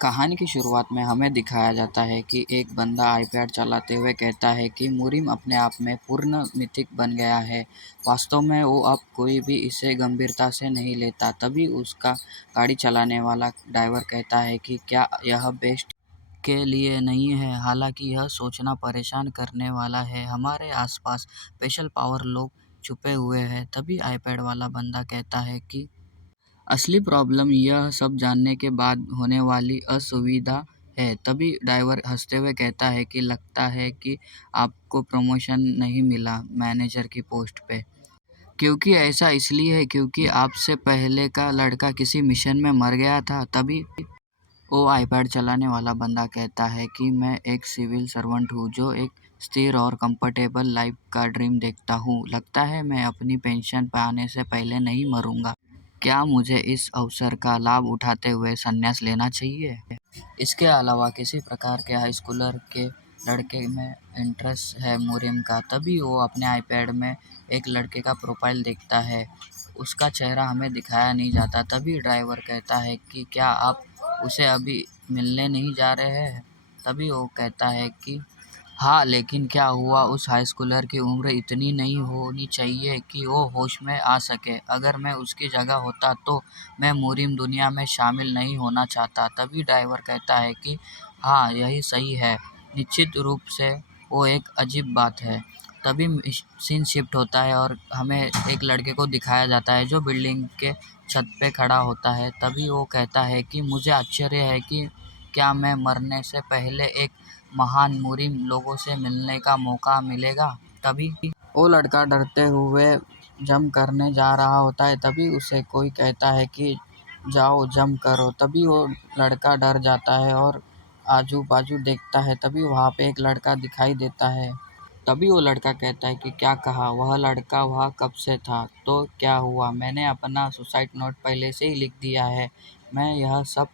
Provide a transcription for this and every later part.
कहानी की शुरुआत में हमें दिखाया जाता है कि एक बंदा आईपैड चलाते हुए कहता है कि मुरीम अपने आप में पूर्ण मिथिक बन गया है। वास्तव में वो अब कोई भी इसे गंभीरता से नहीं लेता। तभी उसका गाड़ी चलाने वाला ड्राइवर कहता है कि क्या यह बेस्ट के लिए नहीं है। हालांकि यह सोचना परेशान करने वाला है। हमारे आसपास स्पेशल पावर लोग छुपे हुए हैं। तभी आईपैड वाला बंदा कहता है कि असली प्रॉब्लम यह सब जानने के बाद होने वाली असुविधा है। तभी ड्राइवर हंसते हुए कहता है कि लगता है कि आपको प्रमोशन नहीं मिला मैनेजर की पोस्ट पे। क्योंकि ऐसा इसलिए है क्योंकि आपसे पहले का लड़का किसी मिशन में मर गया था। तभी वो आईपैड चलाने वाला बंदा कहता है कि मैं एक सिविल सर्वेंट हूँ जो एक स्थिर और कंफर्टेबल लाइफ का ड्रीम देखता हूँ। लगता है मैं अपनी पेंशन पाने से पहले नहीं मरूंगा। क्या मुझे इस अवसर का लाभ उठाते हुए संन्यास लेना चाहिए? इसके अलावा किसी प्रकार के हाई स्कूलर के लड़के में इंटरेस्ट है मुरीम का। तभी वो अपने आईपैड में एक लड़के का प्रोफाइल देखता है। उसका चेहरा हमें दिखाया नहीं जाता। तभी ड्राइवर कहता है कि क्या आप उसे अभी मिलने नहीं जा रहे हैं? तभी वो कहता है कि हाँ, लेकिन क्या हुआ, उस हाई स्कूलर की उम्र इतनी नहीं होनी चाहिए कि वो होश में आ सके। अगर मैं उसकी जगह होता तो मैं मुरीम दुनिया में शामिल नहीं होना चाहता। तभी ड्राइवर कहता है कि हाँ, यही सही है। निश्चित रूप से वो एक अजीब बात है। तभी सीन शिफ्ट होता है और हमें एक लड़के को दिखाया जाता है जो बिल्डिंग के छत पे खड़ा होता है। तभी वो कहता है कि मुझे आश्चर्य है कि क्या मैं मरने से पहले एक महान मुरीम लोगों से मिलने का मौका मिलेगा। तभी वो लड़का डरते हुए जंप करने जा रहा होता है। तभी उसे कोई कहता है कि जाओ जंप करो। तभी वो लड़का डर जाता है और आजू बाजू देखता है। तभी वहाँ पे एक लड़का दिखाई देता है। तभी वो लड़का कहता है कि क्या कहा, वह लड़का वहाँ कब से था? तो क्या हुआ, मैंने अपना सुसाइड नोट पहले से ही लिख दिया है। मैं यह सब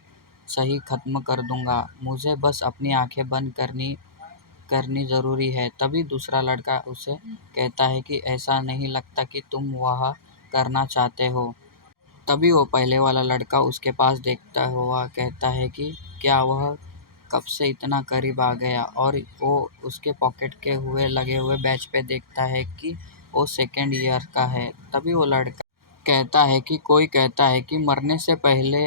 सही ख़त्म कर दूंगा। मुझे बस अपनी आंखें बंद करनी करनी ज़रूरी है। तभी दूसरा लड़का उसे कहता है कि ऐसा नहीं लगता कि तुम वह करना चाहते हो। तभी वो पहले वाला लड़का उसके पास देखता हुआ कहता है कि क्या वह कब से इतना करीब आ गया? और वो उसके पॉकेट के हुए लगे हुए बैच पे देखता है कि वो सेकेंड ईयर का है। तभी वो लड़का कहता है कि कोई कहता है कि मरने से पहले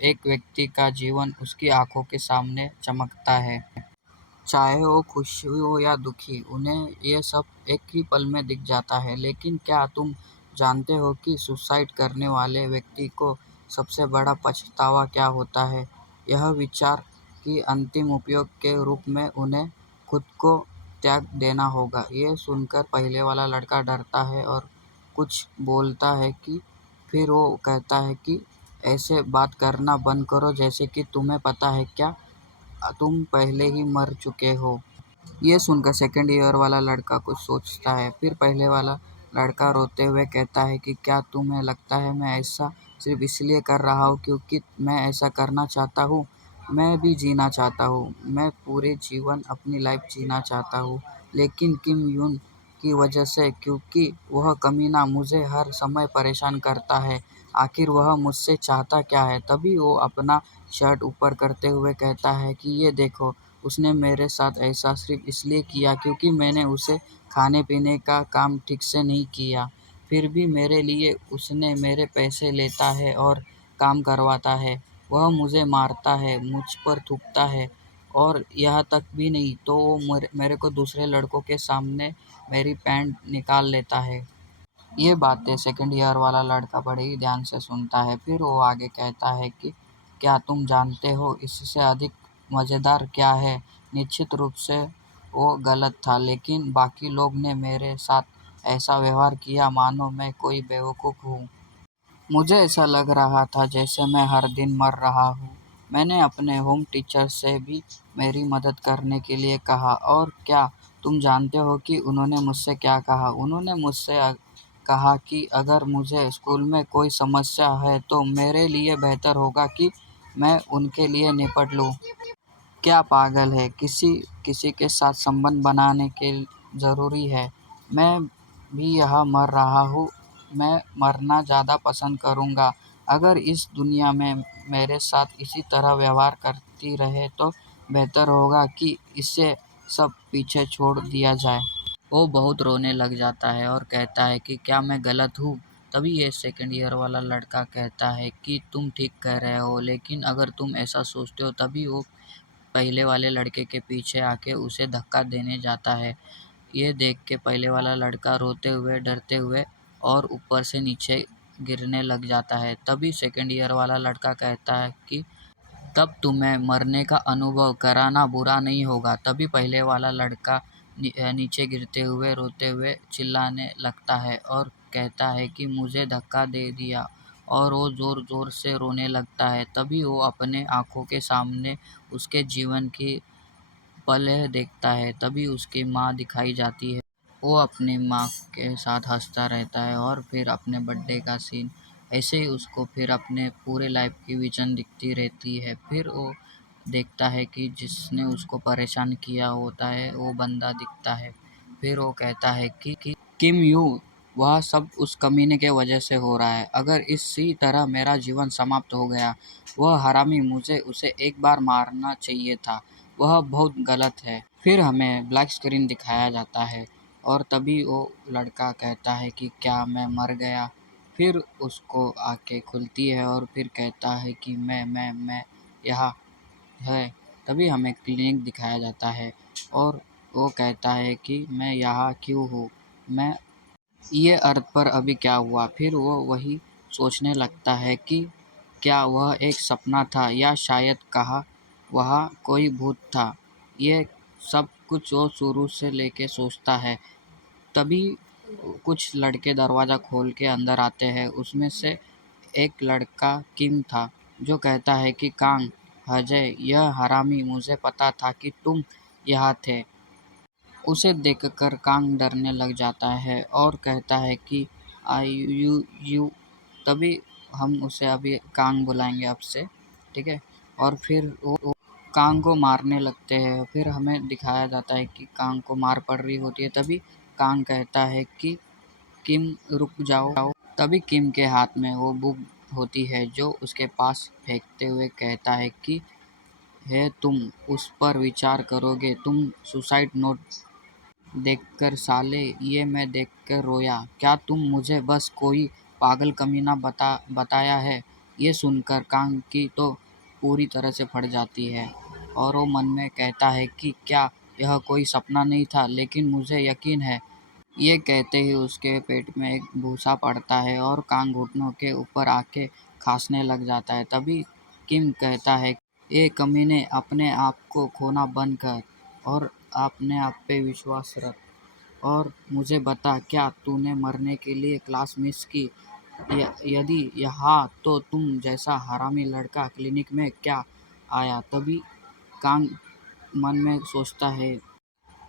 एक व्यक्ति का जीवन उसकी आंखों के सामने चमकता है। चाहे वो खुशी हो या दुखी, उन्हें ये सब एक ही पल में दिख जाता है। लेकिन क्या तुम जानते हो कि सुसाइड करने वाले व्यक्ति को सबसे बड़ा पछतावा क्या होता है? यह विचार कि अंतिम उपयोग के रूप में उन्हें खुद को त्याग देना होगा। ये सुनकर पहले वाला लड़का डरता है और कुछ बोलता है कि फिर वो कहता है कि ऐसे बात करना बंद करो जैसे कि तुम्हें पता है क्या तुम पहले ही मर चुके हो। ये सुनकर सेकंड ईयर वाला लड़का कुछ सोचता है। फिर पहले वाला लड़का रोते हुए कहता है कि क्या तुम्हें लगता है मैं ऐसा सिर्फ इसलिए कर रहा हूँ क्योंकि मैं ऐसा करना चाहता हूँ? मैं भी जीना चाहता हूँ। मैं पूरे जीवन अपनी लाइफ जीना चाहता हूँ। लेकिन किम यून की वजह से, क्योंकि वह कमीना मुझे हर समय परेशान करता है। आखिर वह मुझसे चाहता क्या है? तभी वो अपना शर्ट ऊपर करते हुए कहता है कि ये देखो, उसने मेरे साथ ऐसा सिर्फ इसलिए किया क्योंकि मैंने उसे खाने पीने का काम ठीक से नहीं किया। फिर भी मेरे लिए उसने मेरे पैसे लेता है और काम करवाता है। वह मुझे मारता है, मुझ पर थूकता है और यह तक भी नहीं तो वो मेरे को दूसरे लड़कों के सामने मेरी पैंट निकाल लेता है। ये बातें सेकंड ईयर वाला लड़का बड़े ही ध्यान से सुनता है। फिर वो आगे कहता है कि क्या तुम जानते हो इससे अधिक मज़ेदार क्या है? निश्चित रूप से वो गलत था, लेकिन बाकी लोग ने मेरे साथ ऐसा व्यवहार किया मानो मैं कोई बेवकूफ़ हूँ। मुझे ऐसा लग रहा था जैसे मैं हर दिन मर रहा हूँ। मैंने अपने होम टीचर से भी मेरी मदद करने के लिए कहा और क्या तुम जानते हो कि उन्होंने मुझसे क्या कहा? उन्होंने मुझसे कहा कि अगर मुझे स्कूल में कोई समस्या है तो मेरे लिए बेहतर होगा कि मैं उनके लिए निपट लूँ। क्या पागल है? किसी किसी के साथ संबंध बनाने के ज़रूरी है? मैं भी यहाँ मर रहा हूँ। मैं मरना ज़्यादा पसंद करूँगा। अगर इस दुनिया में मेरे साथ इसी तरह व्यवहार करती रहे तो बेहतर होगा कि इसे सब पीछे छोड़ दिया जाए। वो बहुत रोने लग जाता है और कहता है कि क्या मैं गलत हूँ? तभी ये सेकंड ईयर वाला लड़का कहता है कि तुम ठीक कह रहे हो, लेकिन अगर तुम ऐसा सोचते हो। तभी वो पहले वाले लड़के के पीछे आके उसे धक्का देने जाता है। ये देख के पहले वाला लड़का रोते हुए, डरते हुए और ऊपर से नीचे गिरने लग जाता है। तभी सेकंड ईयर वाला लड़का कहता है कि तब तुम्हें मरने का अनुभव कराना बुरा नहीं होगा। तभी पहले वाला लड़का नीचे गिरते हुए, रोते हुए चिल्लाने लगता है और कहता है कि मुझे धक्का दे दिया, और वो ज़ोर-ज़ोर से रोने लगता है। तभी वो अपने आँखों के सामने उसके जीवन की पल देखता है। तभी उसकी माँ दिखाई जाती है। वो अपनी माँ के साथ हँसता रहता है और फिर अपने बर्थडे का सीन, ऐसे ही उसको फिर अपने पूरे लाइफ की विज़न दिखती रहती है। फिर वो देखता है कि जिसने उसको परेशान किया होता है वो बंदा दिखता है। फिर वो कहता है कि किम यू, वह सब उस कमीने के वजह से हो रहा है। अगर इसी तरह मेरा जीवन समाप्त हो गया, वह हरामी, मुझे उसे एक बार मारना चाहिए था। वह बहुत गलत है। फिर हमें ब्लैक स्क्रीन दिखाया जाता है और तभी वो लड़का कहता है कि क्या मैं मर गया? फिर उसको आँखें खुलती है और फिर कहता है कि मैं यहाँ है। तभी हमें क्लिनिक दिखाया जाता है और वो कहता है कि मैं यहाँ क्यों हूँ? मैं ये अर्थ पर अभी क्या हुआ? फिर वो वही सोचने लगता है कि क्या वह एक सपना था या शायद कहा वहाँ कोई भूत था। ये सब कुछ वो शुरू से लेके सोचता है। तभी कुछ लड़के दरवाज़ा खोल के अंदर आते हैं। उसमें से एक लड़का किम था, जो कहता है कि कांग, अजय, यह हरामी, मुझे पता था कि तुम यहाँ थे। उसे देखकर कांग डरने लग जाता है और कहता है कि आई यू। तभी हम उसे अभी कांग बुलाएंगे अब से, ठीक है। और फिर वो कांग को मारने लगते हैं। फिर हमें दिखाया जाता है कि कांग को मार पड़ रही होती है। तभी कांग कहता है कि किम रुक जाओ। तभी किम के हाथ में वो बुक होती है जो उसके पास फेंकते हुए कहता है कि है तुम उस पर विचार करोगे? तुम सुसाइड नोट देखकर साले, ये मैं देखकर रोया। क्या तुम मुझे बस कोई पागल कमीना बताया है? ये सुनकर कांग की तो पूरी तरह से फट जाती है और वो मन में कहता है कि क्या यह कोई सपना नहीं था, लेकिन मुझे यकीन है। ये कहते ही उसके पेट में एक भूसा पड़ता है और कांग घुटनों के ऊपर आके खांसने लग जाता है। तभी किम कहता है, ए कमीने, अपने आप को खोना बंद कर और अपने आप पे विश्वास रख, और मुझे बता, क्या तूने मरने के लिए क्लास मिस की? यदि हाँ, तो तुम जैसा हरामी लड़का क्लिनिक में क्या आया? तभी कांग मन में सोचता है।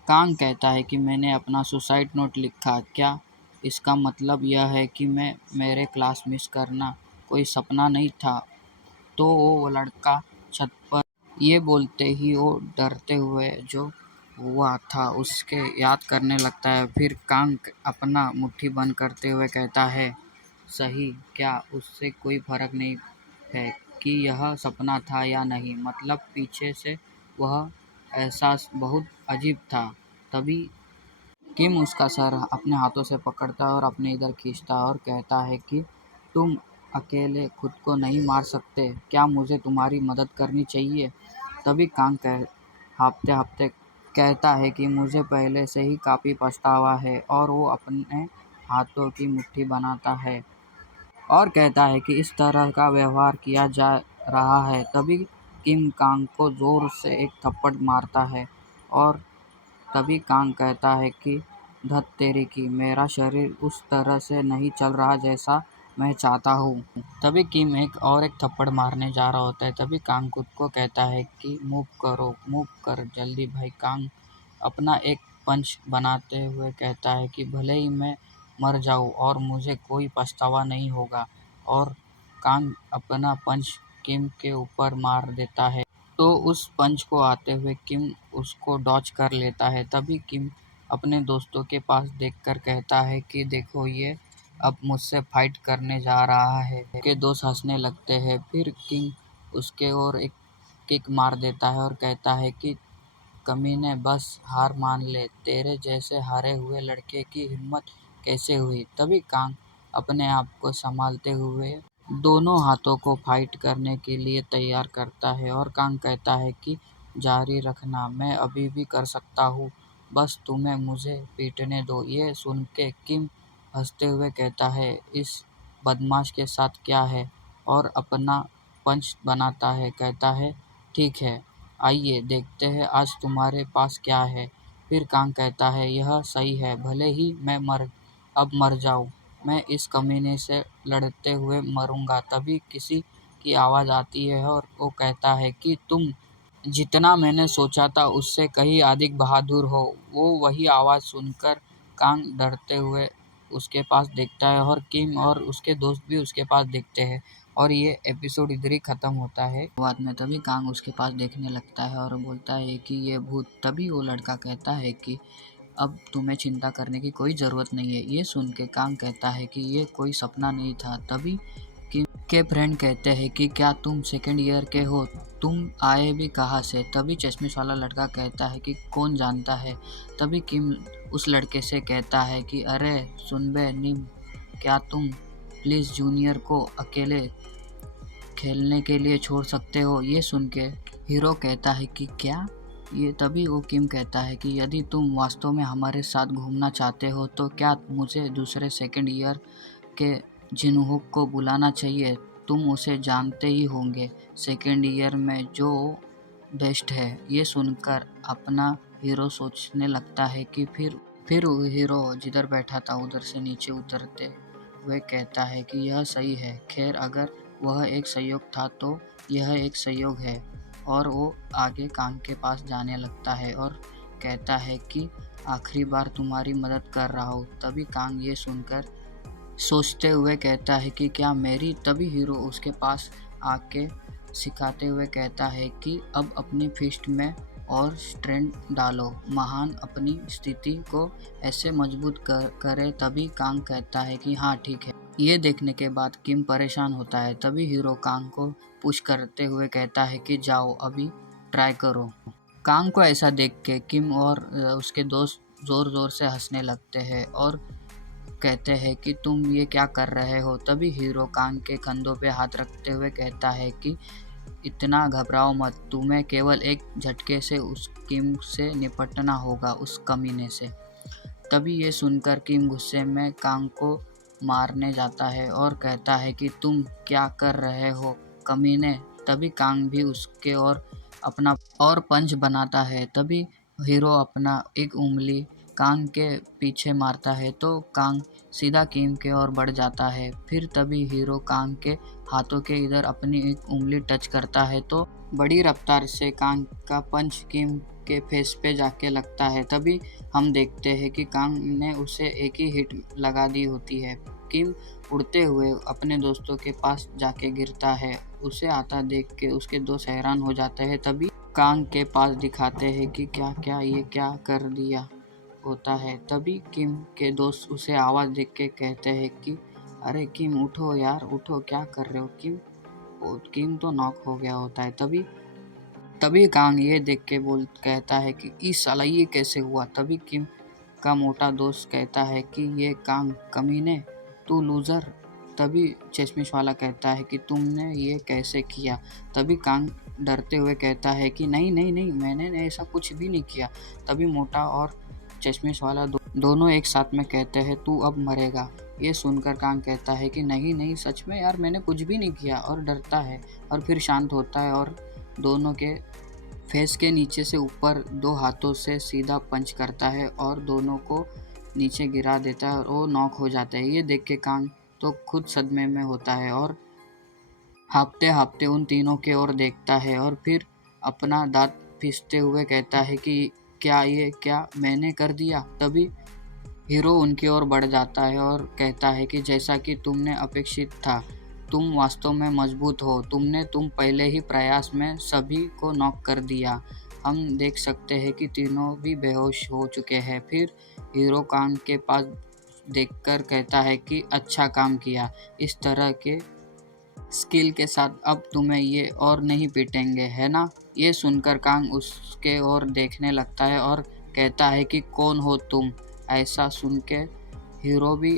कांग कहता है कि मैंने अपना सुसाइड नोट लिखा। क्या इसका मतलब यह है कि मेरे क्लास मिस करना कोई सपना नहीं था? तो वो लड़का छत पर ये बोलते ही वो डरते हुए जो हुआ था उसके याद करने लगता है। फिर कांग अपना मुट्ठी बंद करते हुए कहता है, सही, क्या उससे कोई फर्क नहीं है कि यह सपना था या नहीं? मतलब पीछे से वह एहसास बहुत अजीब था। तभी किम उसका सर अपने हाथों से पकड़ता है और अपने इधर खींचता है और कहता है कि तुम अकेले खुद को नहीं मार सकते, क्या मुझे तुम्हारी मदद करनी चाहिए? तभी कांग हाँफते-हाँफते कहता है कि मुझे पहले से ही काफ़ी पछतावा है, और वो अपने हाथों की मुट्ठी बनाता है और कहता है कि इस तरह का व्यवहार किया जा रहा है। तभी किम कांग को ज़ोर से एक थप्पड़ मारता है और तभी कांग कहता है कि धत तेरी की, मेरा शरीर उस तरह से नहीं चल रहा जैसा मैं चाहता हूँ। तभी किम एक थप्पड़ मारने जा रहा होता है। तभी कांग खुद को कहता है कि मूव कर जल्दी भाई। कांग अपना एक पंच बनाते हुए कहता है कि भले ही मैं मर जाऊँ और मुझे कोई पछतावा नहीं होगा, और कांग अपना पंच किम के ऊपर मार देता है। तो उस पंच को आते हुए किम उसको डॉज कर लेता है। तभी किम अपने दोस्तों के पास देखकर कहता है कि देखो, ये अब मुझसे फाइट करने जा रहा है। के दोस्त हंसने लगते हैं। फिर किंग उसके ओर एक किक मार देता है और कहता है कि कमीने, बस हार मान ले, तेरे जैसे हारे हुए लड़के की हिम्मत कैसे हुई। तभी कांग अपने आप को संभालते हुए दोनों हाथों को फाइट करने के लिए तैयार करता है और कांग कहता है कि जारी रखना, मैं अभी भी कर सकता हूँ, बस तुम्हें मुझे पीटने दो। ये सुन के किम हंसते हुए कहता है, इस बदमाश के साथ क्या है, और अपना पंच बनाता है। कहता है, ठीक है, आइए देखते हैं आज तुम्हारे पास क्या है। फिर कांग कहता है, यह सही है, भले ही मैं अब मर जाऊं, मैं इस कमीने से लड़ते हुए मरूंगा। तभी किसी की आवाज़ आती है और वो कहता है कि तुम जितना मैंने सोचा था उससे कहीं अधिक बहादुर हो। वो वही आवाज़ सुनकर कांग डरते हुए उसके पास देखता है और किम और उसके दोस्त भी उसके पास देखते हैं और ये एपिसोड इधर ही ख़त्म होता है। बाद में तभी कांग उसके पास देखने लगता है और बोलता है कि ये भूत। तभी वो लड़का कहता है कि अब तुम्हें चिंता करने की कोई ज़रूरत नहीं है। ये सुन के कांग कहता है कि ये कोई सपना नहीं था। तभी किम के फ्रेंड कहते हैं कि क्या तुम सेकेंड ईयर के हो, तुम आए भी कहाँ से। तभी चश्मिश वाला लड़का कहता है कि कौन जानता है। तभी किम उस लड़के से कहता है कि अरे सुन बे निम, क्या तुम प्लीज़ जूनियर को अकेले खेलने के लिए छोड़ सकते हो। ये सुन के हीरो कहता है कि क्या ये। तभी वो किम कहता है कि यदि तुम वास्तव में हमारे साथ घूमना चाहते हो तो क्या मुझे दूसरे सेकेंड ईयर के जिनहुक को बुलाना चाहिए। तुम उसे जानते ही होंगे, सेकेंड ईयर में जो बेस्ट है। ये सुनकर अपना हीरो सोचने लगता है कि फिर वो हीरो जिधर बैठा था उधर से नीचे उतरते हुए कहता है कि यह सही है। खैर, अगर वह एक संयोग था तो यह एक संयोग है। और वो आगे कांग के पास जाने लगता है और कहता है कि आखिरी बार तुम्हारी मदद कर रहा हूँ। तभी कांग ये सुनकर सोचते हुए कहता है कि क्या मेरी। तभी हीरो उसके पास आके सिखाते हुए कहता है कि अब अपनी फिस्ट में और स्ट्रेंथ डालो, महान अपनी स्थिति को ऐसे मजबूत करे। तभी कांग कहता है कि हाँ ठीक है। ये देखने के बाद किम परेशान होता है। तभी हीरो कांग को पुश करते हुए कहता है कि जाओ अभी ट्राई करो। कांग को ऐसा देख के किम और उसके दोस्त ज़ोर ज़ोर से हंसने लगते हैं और कहते हैं कि तुम ये क्या कर रहे हो। तभी हीरो कांग के कंधों पे हाथ रखते हुए कहता है कि इतना घबराओ मत, तुम्हें केवल एक झटके से उस किम से निपटना होगा, उस कमीने से। तभी ये सुनकर किम गुस्से में कांग को मारने जाता है और कहता है कि तुम क्या कर रहे हो कमीने। तभी कांग भी उसके अपना और पंच बनाता है। तभी हीरो अपना एक उंगली कांग के पीछे मारता है तो कांग सीधा किम के ओर बढ़ जाता है। फिर तभी हीरो कांग के हाथों के इधर अपनी एक उंगली टच करता है तो बड़ी रफ्तार से कांग का पंच किम के फेस पे जाके लगता है। तभी हम देखते हैं कि कांग ने उसे एक ही हिट लगा दी होती है। किम उड़ते हुए अपने दोस्तों के पास जाके गिरता है। उसे आता देख के उसके दोस्त हैरान हो जाते हैं। तभी कांग के पास दिखाते हैं कि क्या ये क्या कर दिया होता है। तभी किम के दोस्त उसे आवाज़ देख के कहते हैं कि अरे किम उठो यार, उठो, क्या कर रहे हो किम। किम तो नॉक हो गया होता है। तभी कांग ये देख के कहता है कि इस साला ये कैसे हुआ। तभी किम का मोटा दोस्त कहता है कि ये कांग कमीने, तू लूज़र। तभी चश्मिश वाला कहता है कि तुमने ये कैसे किया। तभी कांग डरते हुए कहता है कि नहीं नहीं नहीं, मैंने ऐसा कुछ भी नहीं किया। तभी मोटा और चश्मिश वाला दोनों एक साथ में कहते हैं तू अब मरेगा। ये सुनकर कांग कहता है कि नहीं नहीं, सच में यार मैंने कुछ भी नहीं किया, और डरता है और फिर शांत होता है और दोनों के फेस के नीचे से ऊपर दो हाथों से सीधा पंच करता है और दोनों को नीचे गिरा देता है और वो नॉक हो जाता है। ये देख के कांग तो खुद सदमे में होता है और हाँफते हाँफते उन तीनों की ओर देखता है और फिर अपना दांत पीसते हुए कहता है कि क्या मैंने कर दिया। तभी हीरो उनकी ओर बढ़ जाता है और कहता है कि जैसा कि तुमने अपेक्षित था, तुम वास्तव में मजबूत हो। तुम पहले ही प्रयास में सभी को नॉक कर दिया। हम देख सकते हैं कि तीनों भी बेहोश हो चुके हैं। फिर हीरो कांग के पास देखकर कहता है कि अच्छा काम किया। इस तरह के स्किल के साथ अब तुम्हें ये और नहीं पीटेंगे, है ना? ये सुनकर कांग उसके ओर देखने लगता है और कहता है कि कौन हो तुम? ऐसा सुन के हीरो भी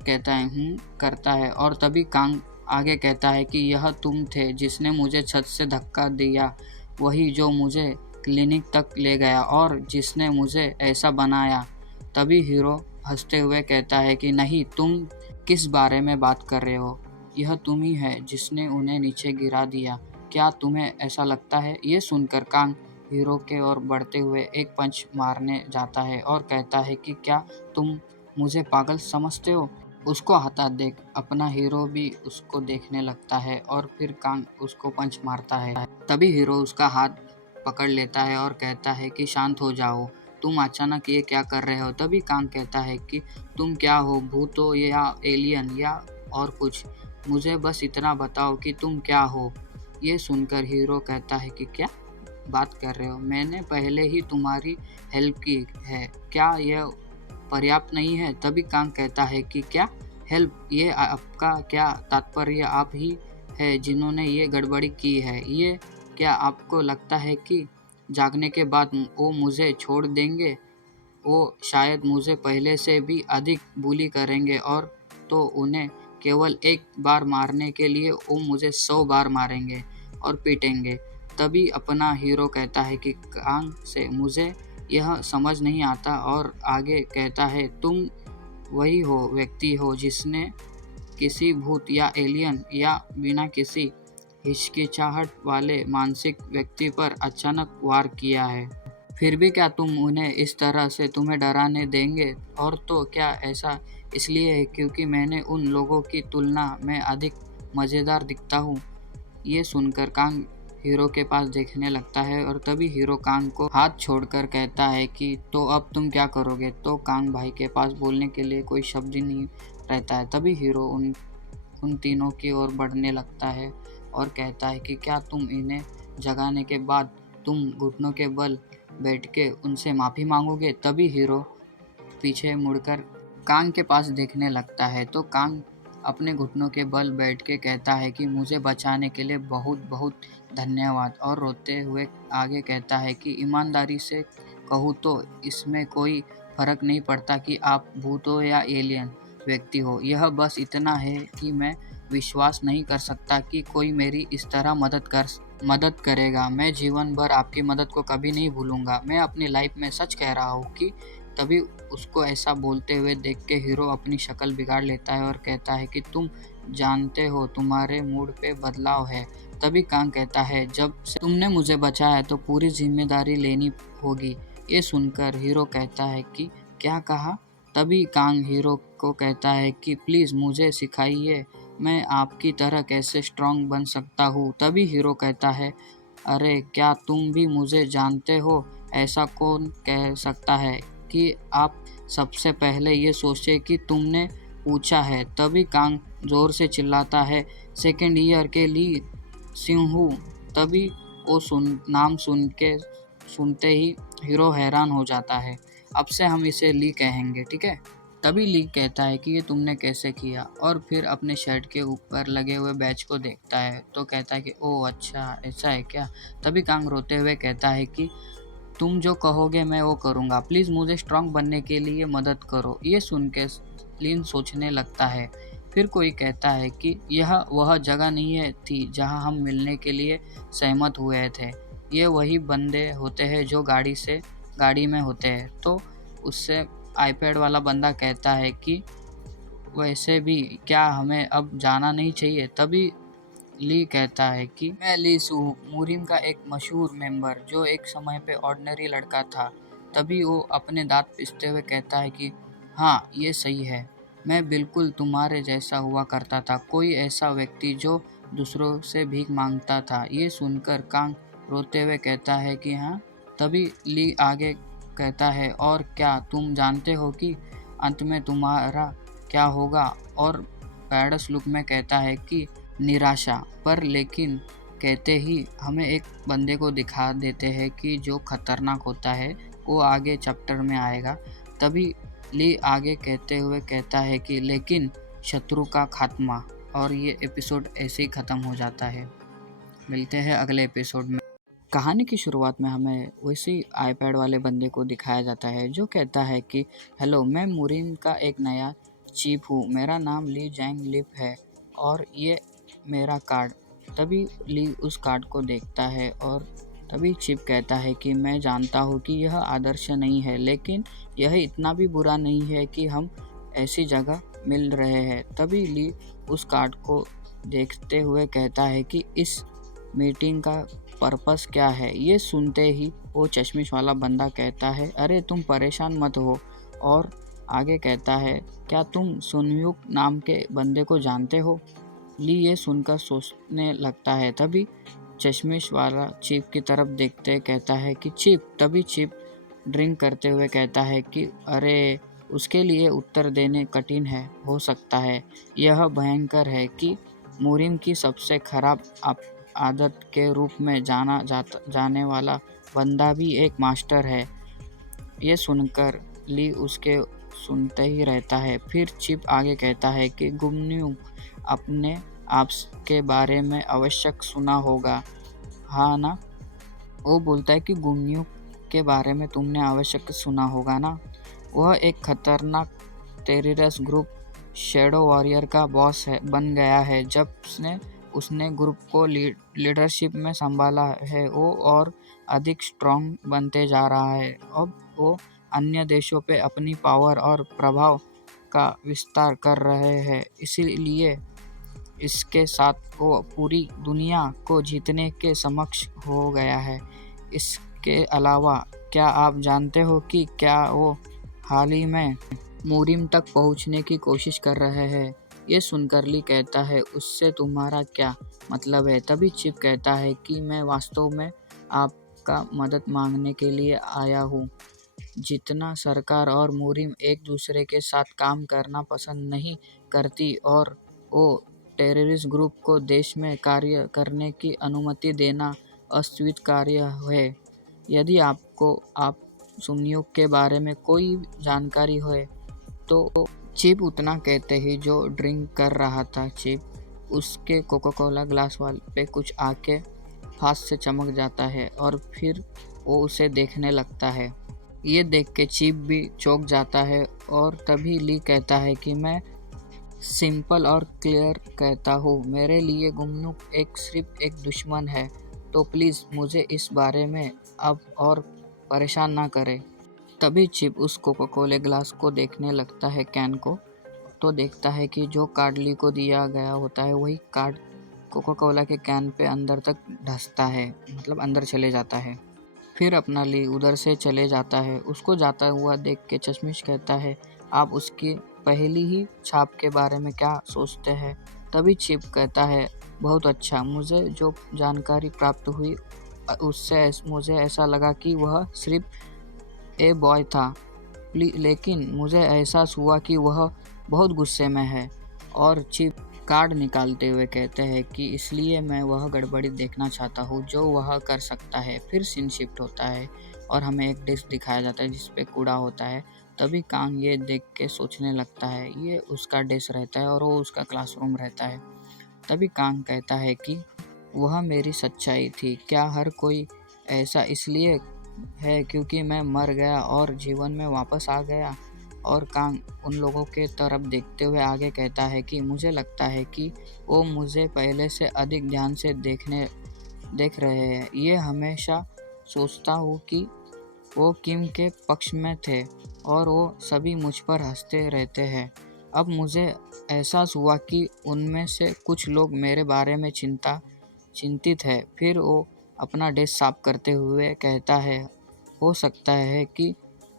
कहता है करता है और तभी कांग आगे कहता है कि यह तुम थे जिसने मुझे छत से धक्का दिया, वही जो मुझे क्लिनिक तक ले गया और जिसने मुझे ऐसा बनाया। तभी हीरो हंसते हुए कहता है कि नहीं, तुम किस बारे में बात कर रहे हो? यह तुम ही है जिसने उन्हें नीचे गिरा दिया। क्या तुम्हें ऐसा लगता है? ये सुनकर कांग हीरो के ओर बढ़ते हुए एक पंच मारने जाता है और कहता है कि क्या तुम मुझे पागल समझते हो? उसको हता देख अपना हीरो भी उसको देखने लगता है और फिर कांग उसको पंच मारता है। तभी हीरो उसका हाथ पकड़ लेता है और कहता है कि शांत हो जाओ, तुम अचानक ये क्या कर रहे हो? तभी कांग कहता है कि तुम क्या हो, भूत हो या एलियन या और कुछ? मुझे बस इतना बताओ कि तुम क्या हो? ये सुनकर हीरो कहता है कि क्या बात कर रहे हो? मैंने पहले ही तुम्हारी हेल्प की है, क्या यह पर्याप्त नहीं है? तभी कांग कहता है कि क्या हेल्प? ये आपका क्या तात्पर्य? आप ही है जिन्होंने ये गड़बड़ी की है। ये क्या आपको लगता है कि जागने के बाद वो मुझे छोड़ देंगे? वो शायद मुझे पहले से भी अधिक बुली करेंगे और तो उन्हें केवल एक बार मारने के लिए वो मुझे 100 बार मारेंगे और पीटेंगे। तभी अपना हीरो कहता है कि कांग से मुझे यह समझ नहीं आता और आगे कहता है तुम वही हो व्यक्ति हो जिसने किसी भूत या एलियन या बिना किसी हिचकिचाहट वाले मानसिक व्यक्ति पर अचानक वार किया है। फिर भी क्या तुम उन्हें इस तरह से तुम्हें डराने देंगे? और तो क्या ऐसा इसलिए है क्योंकि मैंने उन लोगों की तुलना में अधिक मज़ेदार दिखता हूँ? ये सुनकर कांग हीरो के पास देखने लगता है और तभी हीरो कांग को हाथ छोड़कर कहता है कि तो अब तुम क्या करोगे? तो कांग भाई के पास बोलने के लिए कोई शब्द ही नहीं रहता है। तभी हीरो उन तीनों की ओर बढ़ने लगता है और कहता है कि क्या तुम इन्हें जगाने के बाद तुम घुटनों के बल बैठ के उनसे माफ़ी मांगोगे? तभी हीरो पीछे मुड़कर कांग के पास देखने लगता है तो कांग अपने घुटनों के बल बैठ के कहता है कि मुझे बचाने के लिए बहुत बहुत धन्यवाद, और रोते हुए आगे कहता है कि ईमानदारी से कहूँ तो इसमें कोई फ़र्क नहीं पड़ता कि आप भूत हो या एलियन व्यक्ति हो। यह बस इतना है कि मैं विश्वास नहीं कर सकता कि कोई मेरी इस तरह मदद करेगा। मैं जीवन भर आपकी मदद को कभी नहीं भूलूंगा। मैं अपनी लाइफ में सच कह रहा हूँ कि तभी उसको ऐसा बोलते हुए देख के हीरो अपनी शक्ल बिगाड़ लेता है और कहता है कि तुम जानते हो तुम्हारे मूड पे बदलाव है। तभी कांग कहता है जब से तुमने मुझे बचाया तो पूरी जिम्मेदारी लेनी होगी। ये सुनकर हीरो कहता है कि क्या कहा? तभी कांग हीरो को कहता है कि प्लीज़ मुझे सिखाइए, मैं आपकी तरह कैसे स्ट्रांग बन सकता हूँ। तभी हीरो कहता है अरे क्या तुम भी मुझे जानते हो? ऐसा कौन कह सकता है कि आप सबसे पहले ये सोचे कि तुमने पूछा है। तभी कांग जोर से चिल्लाता है सेकेंड ईयर के ली सिंहू। तभी वो नाम सुनते ही हीरो हैरान हो जाता है। अब से हम इसे ली कहेंगे, ठीक है? तभी ली कहता है कि ये तुमने कैसे किया, और फिर अपने शर्ट के ऊपर लगे हुए बैच को देखता है तो कहता है कि ओह अच्छा ऐसा है क्या? तभी कांग रोते हुए कहता है कि तुम जो कहोगे मैं वो करूँगा, प्लीज़ मुझे स्ट्रांग बनने के लिए मदद करो। ये सुन के लिन सोचने लगता है। फिर कोई कहता है कि यह वह जगह नहीं थी जहाँ हम मिलने के लिए सहमत हुए थे। ये वही बंदे होते हैं जो गाड़ी में होते हैं। तो उससे आईपैड वाला बंदा कहता है कि वैसे भी क्या हमें अब जाना नहीं चाहिए? तभी ली कहता है कि मैं ली सू हूँ, मुरिम का एक मशहूर मेंबर जो एक समय पे ऑर्डिनरी लड़का था। तभी वो अपने दांत पिसते हुए कहता है कि हाँ ये सही है, मैं बिल्कुल तुम्हारे जैसा हुआ करता था, कोई ऐसा व्यक्ति जो दूसरों से भीख मांगता था। ये सुनकर कांग रोते हुए कहता है कि हाँ। तभी ली आगे कहता है और क्या तुम जानते हो कि अंत में तुम्हारा क्या होगा? और बैडस लुक में कहता है कि निराशा। पर लेकिन कहते ही हमें एक बंदे को दिखा देते हैं कि जो खतरनाक होता है, वो आगे चैप्टर में आएगा। तभी ली आगे कहते हुए कहता है कि लेकिन शत्रु का खात्मा। और ये एपिसोड ऐसे ही ख़त्म हो जाता है। मिलते हैं अगले एपिसोड में। कहानी की शुरुआत में हमें उसी आईपैड वाले बंदे को दिखाया जाता है जो कहता है कि हेलो, मैं मुरीन का एक नया चीफ हूँ, मेरा नाम ली जैंग लिप है और ये मेरा कार्ड। तभी ली उस कार्ड को देखता है और तभी चिप कहता है कि मैं जानता हूँ कि यह आदर्श नहीं है, लेकिन यह इतना भी बुरा नहीं है कि हम ऐसी जगह मिल रहे हैं। तभी ली उस कार्ड को देखते हुए कहता है कि इस मीटिंग का पर्पस क्या है। ये सुनते ही वो चश्मिश वाला बंदा कहता है अरे तुम परेशान मत हो, और आगे कहता है क्या तुम सुनयुक नाम के बंदे को जानते हो। ली ये सुनकर सोचने लगता है। तभी चश्मिश वाला चीफ की तरफ देखते कहता है कि चीफ। तभी चीफ ड्रिंक करते हुए कहता है कि अरे उसके लिए उत्तर देने कठिन है हो सकता है। यह भयंकर है कि मुरीम की सबसे खराब आदत के रूप में जाने वाला बंदा भी एक मास्टर है। ये सुनकर ली उसके सुनते ही रहता है। फिर चिप आगे कहता है कि गुमन्यू अपने आप के बारे में आवश्यक सुना होगा, हाँ ना। वो बोलता है कि गुमन्यू के बारे में तुमने आवश्यक सुना होगा ना। वह एक खतरनाक टेररिस्ट ग्रुप शैडो वॉरियर का बॉस बन गया है। जब उसने ग्रुप को लीडरशिप में संभाला है, वो और अधिक स्ट्रॉन्ग बनते जा रहा है। अब वो अन्य देशों पे अपनी पावर और प्रभाव का विस्तार कर रहे हैं, इसीलिए इसके साथ वो पूरी दुनिया को जीतने के समक्ष हो गया है। इसके अलावा क्या आप जानते हो कि क्या वो हाल ही में मुरीम तक पहुंचने की कोशिश कर रहे हैं। ये सुनकर ली कहता है उससे तुम्हारा क्या मतलब है। तभी चिप कहता है कि मैं वास्तव में आपका मदद मांगने के लिए आया हूँ। जितना सरकार और मुरीम एक दूसरे के साथ काम करना पसंद नहीं करती और वो टेररिस्ट ग्रुप को देश में कार्य करने की अनुमति देना अस्वीकार्य है। यदि आपको आप सुनियोग के बारे में कोई जानकारी हो तो चिप उतना कहते ही जो ड्रिंक कर रहा था चिप उसके कोका कोला ग्लास वाले पे कुछ आके हाथ से चमक जाता है और फिर वो उसे देखने लगता है। ये देख के चिप भी चौंक जाता है और तभी ली कहता है कि मैं सिंपल और क्लियर कहता हूँ, मेरे लिए गुमनू सिर्फ एक दुश्मन है, तो प्लीज़ मुझे इस बारे में अब और परेशान ना करें। तभी चिप उस कोका कोले ग्लास को देखने लगता है, कैन को, तो देखता है कि जो कार्ड ली को दिया गया होता है वही कार्ड कोका कोला के कैन पे अंदर तक धंसता है, मतलब अंदर चले जाता है। फिर अपना ली उधर से चले जाता है। उसको जाता हुआ देख के चश्मिश कहता है आप उसकी पहली ही छाप के बारे में क्या सोचते हैं। तभी चिप कहता है बहुत अच्छा, मुझे जो जानकारी प्राप्त हुई उससे मुझे ऐसा लगा कि वह सिर्फ ए बॉय था, लेकिन मुझे एहसास हुआ कि वह बहुत गुस्से में है। और चिप कार्ड निकालते हुए कहते हैं कि इसलिए मैं वह गड़बड़ी देखना चाहता हूँ जो वह कर सकता है। फिर सीन शिफ्ट होता है और हमें एक डिस्क दिखाया जाता है जिस पे कूड़ा होता है। तभी कांग ये देख के सोचने लगता है ये उसका डेस्क रहता है और वो उसका क्लासरूम रहता है। तभी कांग कहता है कि वह मेरी सच्चाई थी। क्या हर कोई ऐसा इसलिए है क्योंकि मैं मर गया और जीवन में वापस आ गया। और कांग उन लोगों के तरफ देखते हुए आगे कहता है कि मुझे लगता है कि वो मुझे पहले से अधिक ध्यान से देख रहे हैं। ये हमेशा सोचता हूँ कि वो किम के पक्ष में थे और वो सभी मुझ पर हंसते रहते हैं। अब मुझे एहसास हुआ कि उनमें से कुछ लोग मेरे बारे में चिंतित है। फिर वो अपना डेस्क साफ करते हुए कहता है हो सकता है कि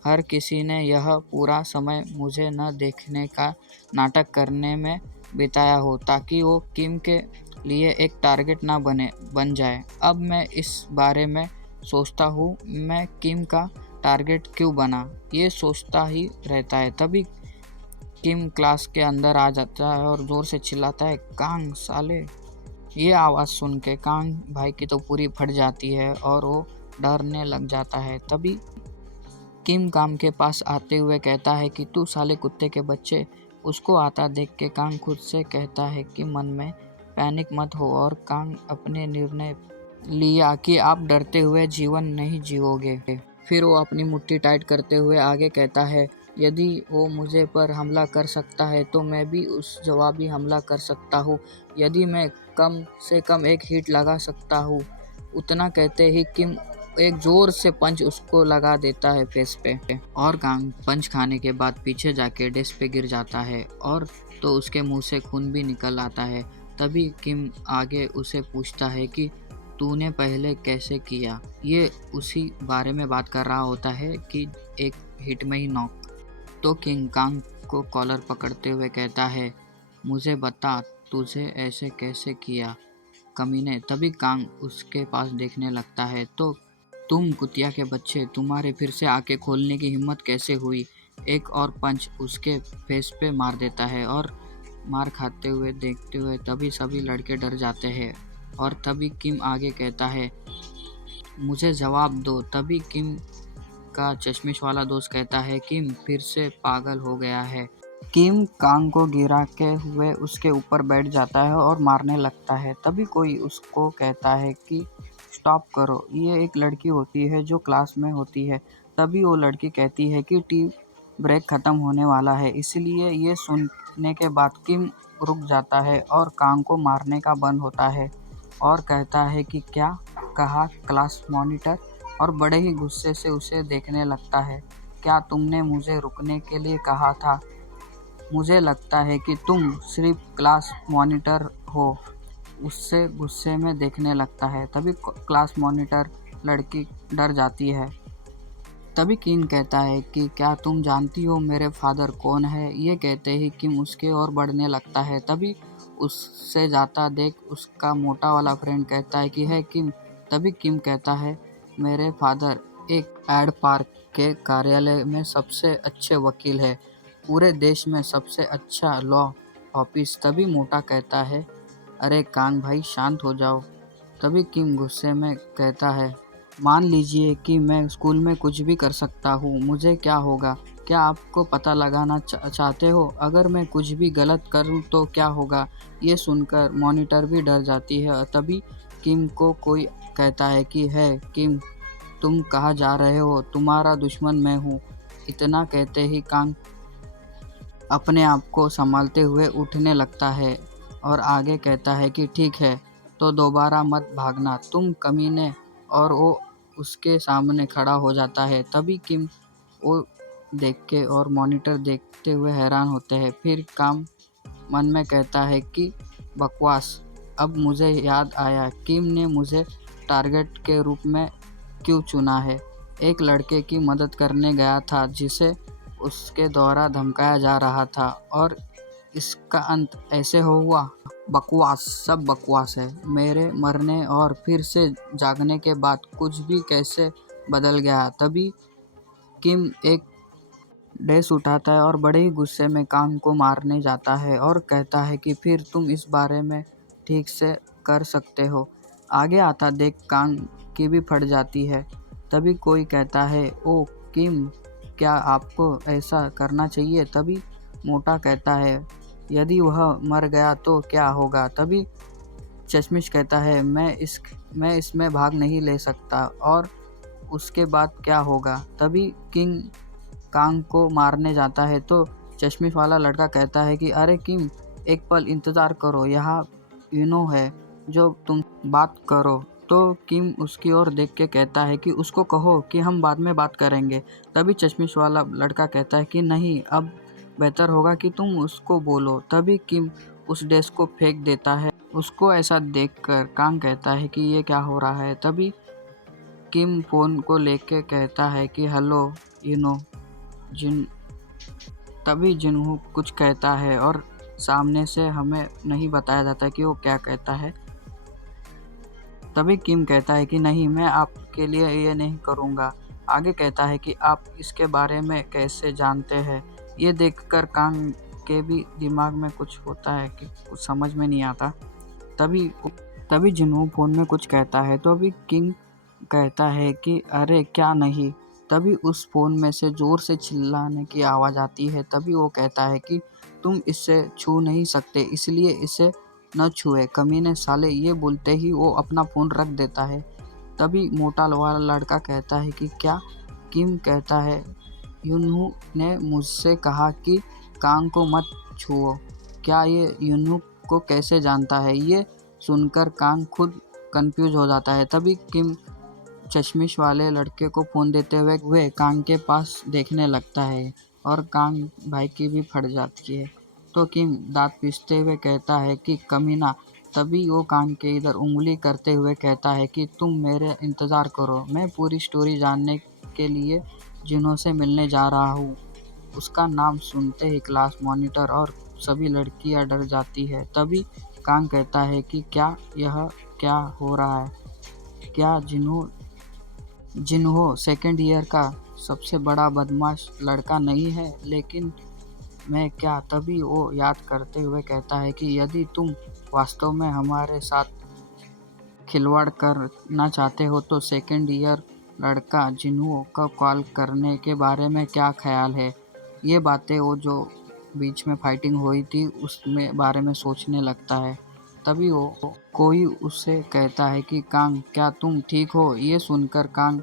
हर किसी ने यह पूरा समय मुझे न देखने का नाटक करने में बिताया हो ताकि वो किम के लिए एक टारगेट ना बन जाए। अब मैं इस बारे में सोचता हूँ मैं किम का टारगेट क्यों बना, ये सोचता ही रहता है। तभी किम क्लास के अंदर आ जाता है और ज़ोर से चिल्लाता है कांग साले। ये आवाज़ सुन के कांग भाई की तो पूरी फट जाती है और वो डरने लग जाता है। किम कांग के पास आते हुए कहता है कि तू साले कुत्ते के बच्चे। उसको आता देख के कांग खुद से कहता है कि मन में पैनिक मत हो, और कांग अपने निर्णय लिया कि आप डरते हुए जीवन नहीं जियोगे। फिर वो अपनी मुट्ठी टाइट करते हुए आगे कहता है, यदि वो मुझे पर हमला कर सकता है तो मैं भी उस जवाबी हमला कर सकता हूँ। यदि मैं कम से कम एक हिट लगा सकता हूँ। उतना कहते ही किम एक जोर से पंच उसको लगा देता है फेस पे, और कांग पंच खाने के बाद पीछे जाके डेस्क पे गिर जाता है, और तो उसके मुंह से खून भी निकल आता है। तभी किम आगे उसे पूछता है कि तूने पहले कैसे किया। ये उसी बारे में बात कर रहा होता है कि एक हिट में ही नॉक। तो किंग कांग को कॉलर पकड़ते हुए कहता है, मुझे बता तुझे ऐसे कैसे किया कमीने। तभी कांग उसके पास देखने लगता है, तो तुम कुतिया के बच्चे, तुम्हारे फिर से आके खोलने की हिम्मत कैसे हुई। एक और पंच उसके फेस पे मार देता है, और मार खाते हुए देखते हुए तभी सभी लड़के डर जाते हैं। और तभी किम आगे कहता है, मुझे जवाब दो। तभी किम का चश्मिश वाला दोस्त कहता है, किम फिर से पागल हो गया है। किम कांग को गिरा के हुए उसके ऊपर बैठ जाता है और मारने लगता है। तभी कोई उसको कहता है कि स्टॉप करो, ये एक लड़की होती है जो क्लास में होती है। तभी वो लड़की कहती है कि टी ब्रेक ख़त्म होने वाला है। इसलिए ये सुनने के बाद किम रुक जाता है और कांग को मारने का बंद होता है, और कहता है कि क्या कहा क्लास मॉनिटर, और बड़े ही गुस्से से उसे देखने लगता है। क्या तुमने मुझे रुकने के लिए कहा था? मुझे लगता है कि तुम सिर्फ क्लास मॉनिटर हो। उससे गुस्से में देखने लगता है। तभी क्लास मॉनिटर लड़की डर जाती है। तभी किन कहता है कि क्या तुम जानती हो मेरे फादर कौन है। ये कहते ही किम उसके ओर बढ़ने लगता है। तभी उससे जाता देख उसका मोटा वाला फ्रेंड कहता है कि है किम। तभी किम कहता है, मेरे फादर एक एड पार्क के कार्यालय में सबसे अच्छे वकील है, पूरे देश में सबसे अच्छा लॉ ऑफिस। तभी मोटा कहता है, अरे कांग भाई शांत हो जाओ। तभी किम गुस्से में कहता है, मान लीजिए कि मैं स्कूल में कुछ भी कर सकता हूँ, मुझे क्या होगा? क्या आपको पता लगाना चाहते हो? अगर मैं कुछ भी गलत करूँ तो क्या होगा? ये सुनकर मॉनिटर भी डर जाती है। तभी किम को कोई कहता है कि है किम, तुम कहाँ जा रहे हो? तुम्हारा दुश्मन मैं हूँ। इतना कहते ही कांग अपने आप को संभालते हुए उठने लगता है, और आगे कहता है कि ठीक है, तो दोबारा मत भागना तुम कमीने। और वो उसके सामने खड़ा हो जाता है। तभी किम वो देख के और मॉनिटर देखते हुए हैरान होते हैं। फिर काम मन में कहता है कि बकवास। अब मुझे याद आया, किम ने मुझे टारगेट के रूप में क्यों चुना है। एक लड़के की मदद करने गया था जिसे उसके द्वारा धमकाया जा रहा था, और इसका अंत ऐसे हुआ। बकवास, सब बकवास है। मेरे मरने और फिर से जागने के बाद कुछ भी कैसे बदल गया। तभी किम एक डेस उठाता है और बड़े ही गुस्से में कांग को मारने जाता है, और कहता है कि फिर तुम इस बारे में ठीक से कर सकते हो। आगे आता देख कांग की भी फट जाती है। तभी कोई कहता है, ओ किम, क्या आपको ऐसा करना चाहिए? तभी मोटा कहता है, यदि वह मर गया तो क्या होगा? तभी चश्मिश कहता है, मैं इसमें भाग नहीं ले सकता, और उसके बाद क्या होगा? तभी किंग कांग को मारने जाता है, तो चश्मिश वाला लड़का कहता है कि अरे किम, एक पल इंतज़ार करो, यहाँ यूनो है जो तुम बात करो। तो किम उसकी ओर देख के कहता है कि उसको कहो कि हम बाद में बात करेंगे। तभी चश्मिश वाला लड़का कहता है कि नहीं, अब बेहतर होगा कि तुम उसको बोलो। तभी किम उस डेस्क को फेंक देता है। उसको ऐसा देखकर कांग कहता है कि ये क्या हो रहा है। तभी किम फ़ोन को लेके कहता है कि हेलो यूनो जिन। तभी जिन्हों कुछ कहता है, और सामने से हमें नहीं बताया जाता कि वो क्या कहता है। तभी किम कहता है कि नहीं, मैं आपके लिए ये नहीं करूँगा। आगे कहता है कि आप इसके बारे में कैसे जानते हैं। ये देखकर कांग के भी दिमाग में कुछ होता है कि कुछ समझ में नहीं आता। तभी जिन्हों फ़ोन में कुछ कहता है, तो अभी किंग कहता है कि अरे क्या नहीं, तभी उस फ़ोन में से ज़ोर से चिल्लाने की आवाज़ आती है। तभी वो कहता है कि तुम इससे छू नहीं सकते, इसलिए इसे न छुए कमीने साले। ये बोलते ही वो अपना फ़ोन रख देता है। तभी मोटा वाला लड़का कहता है कि क्या? किम कहता है, यूनहू ने मुझसे कहा कि कांग को मत छुओ। क्या ये यूनहू को कैसे जानता है? ये सुनकर कांग खुद कंफ्यूज हो जाता है। तभी किम चश्मिश वाले लड़के को फ़ोन देते हुए कांग के पास देखने लगता है और कांग भाई की भी फट जाती है। तो किम दांत पीसते हुए कहता है कि कमीना। तभी वो कांग के इधर उंगली करते हुए कहता है कि तुम मेरे इंतज़ार करो, मैं पूरी स्टोरी जानने के लिए जिन्हों से मिलने जा रहा हूँ। उसका नाम सुनते ही क्लास मॉनिटर और सभी लड़कियां डर जाती है। तभी कांग कहता है कि क्या यह क्या हो रहा है? क्या जिन्हो सेकेंड ईयर का सबसे बड़ा बदमाश लड़का नहीं है, लेकिन मैं क्या? तभी वो याद करते हुए कहता है कि यदि तुम वास्तव में हमारे साथ खिलवाड़ करना चाहते हो तो सेकेंड ईयर लड़का जिन्हो को कॉल करने के बारे में क्या ख्याल है? ये बातें वो जो बीच में फाइटिंग हुई थी उसमें बारे में सोचने लगता है। तभी वो कोई उससे कहता है कि कांग क्या तुम ठीक हो? ये सुनकर कांग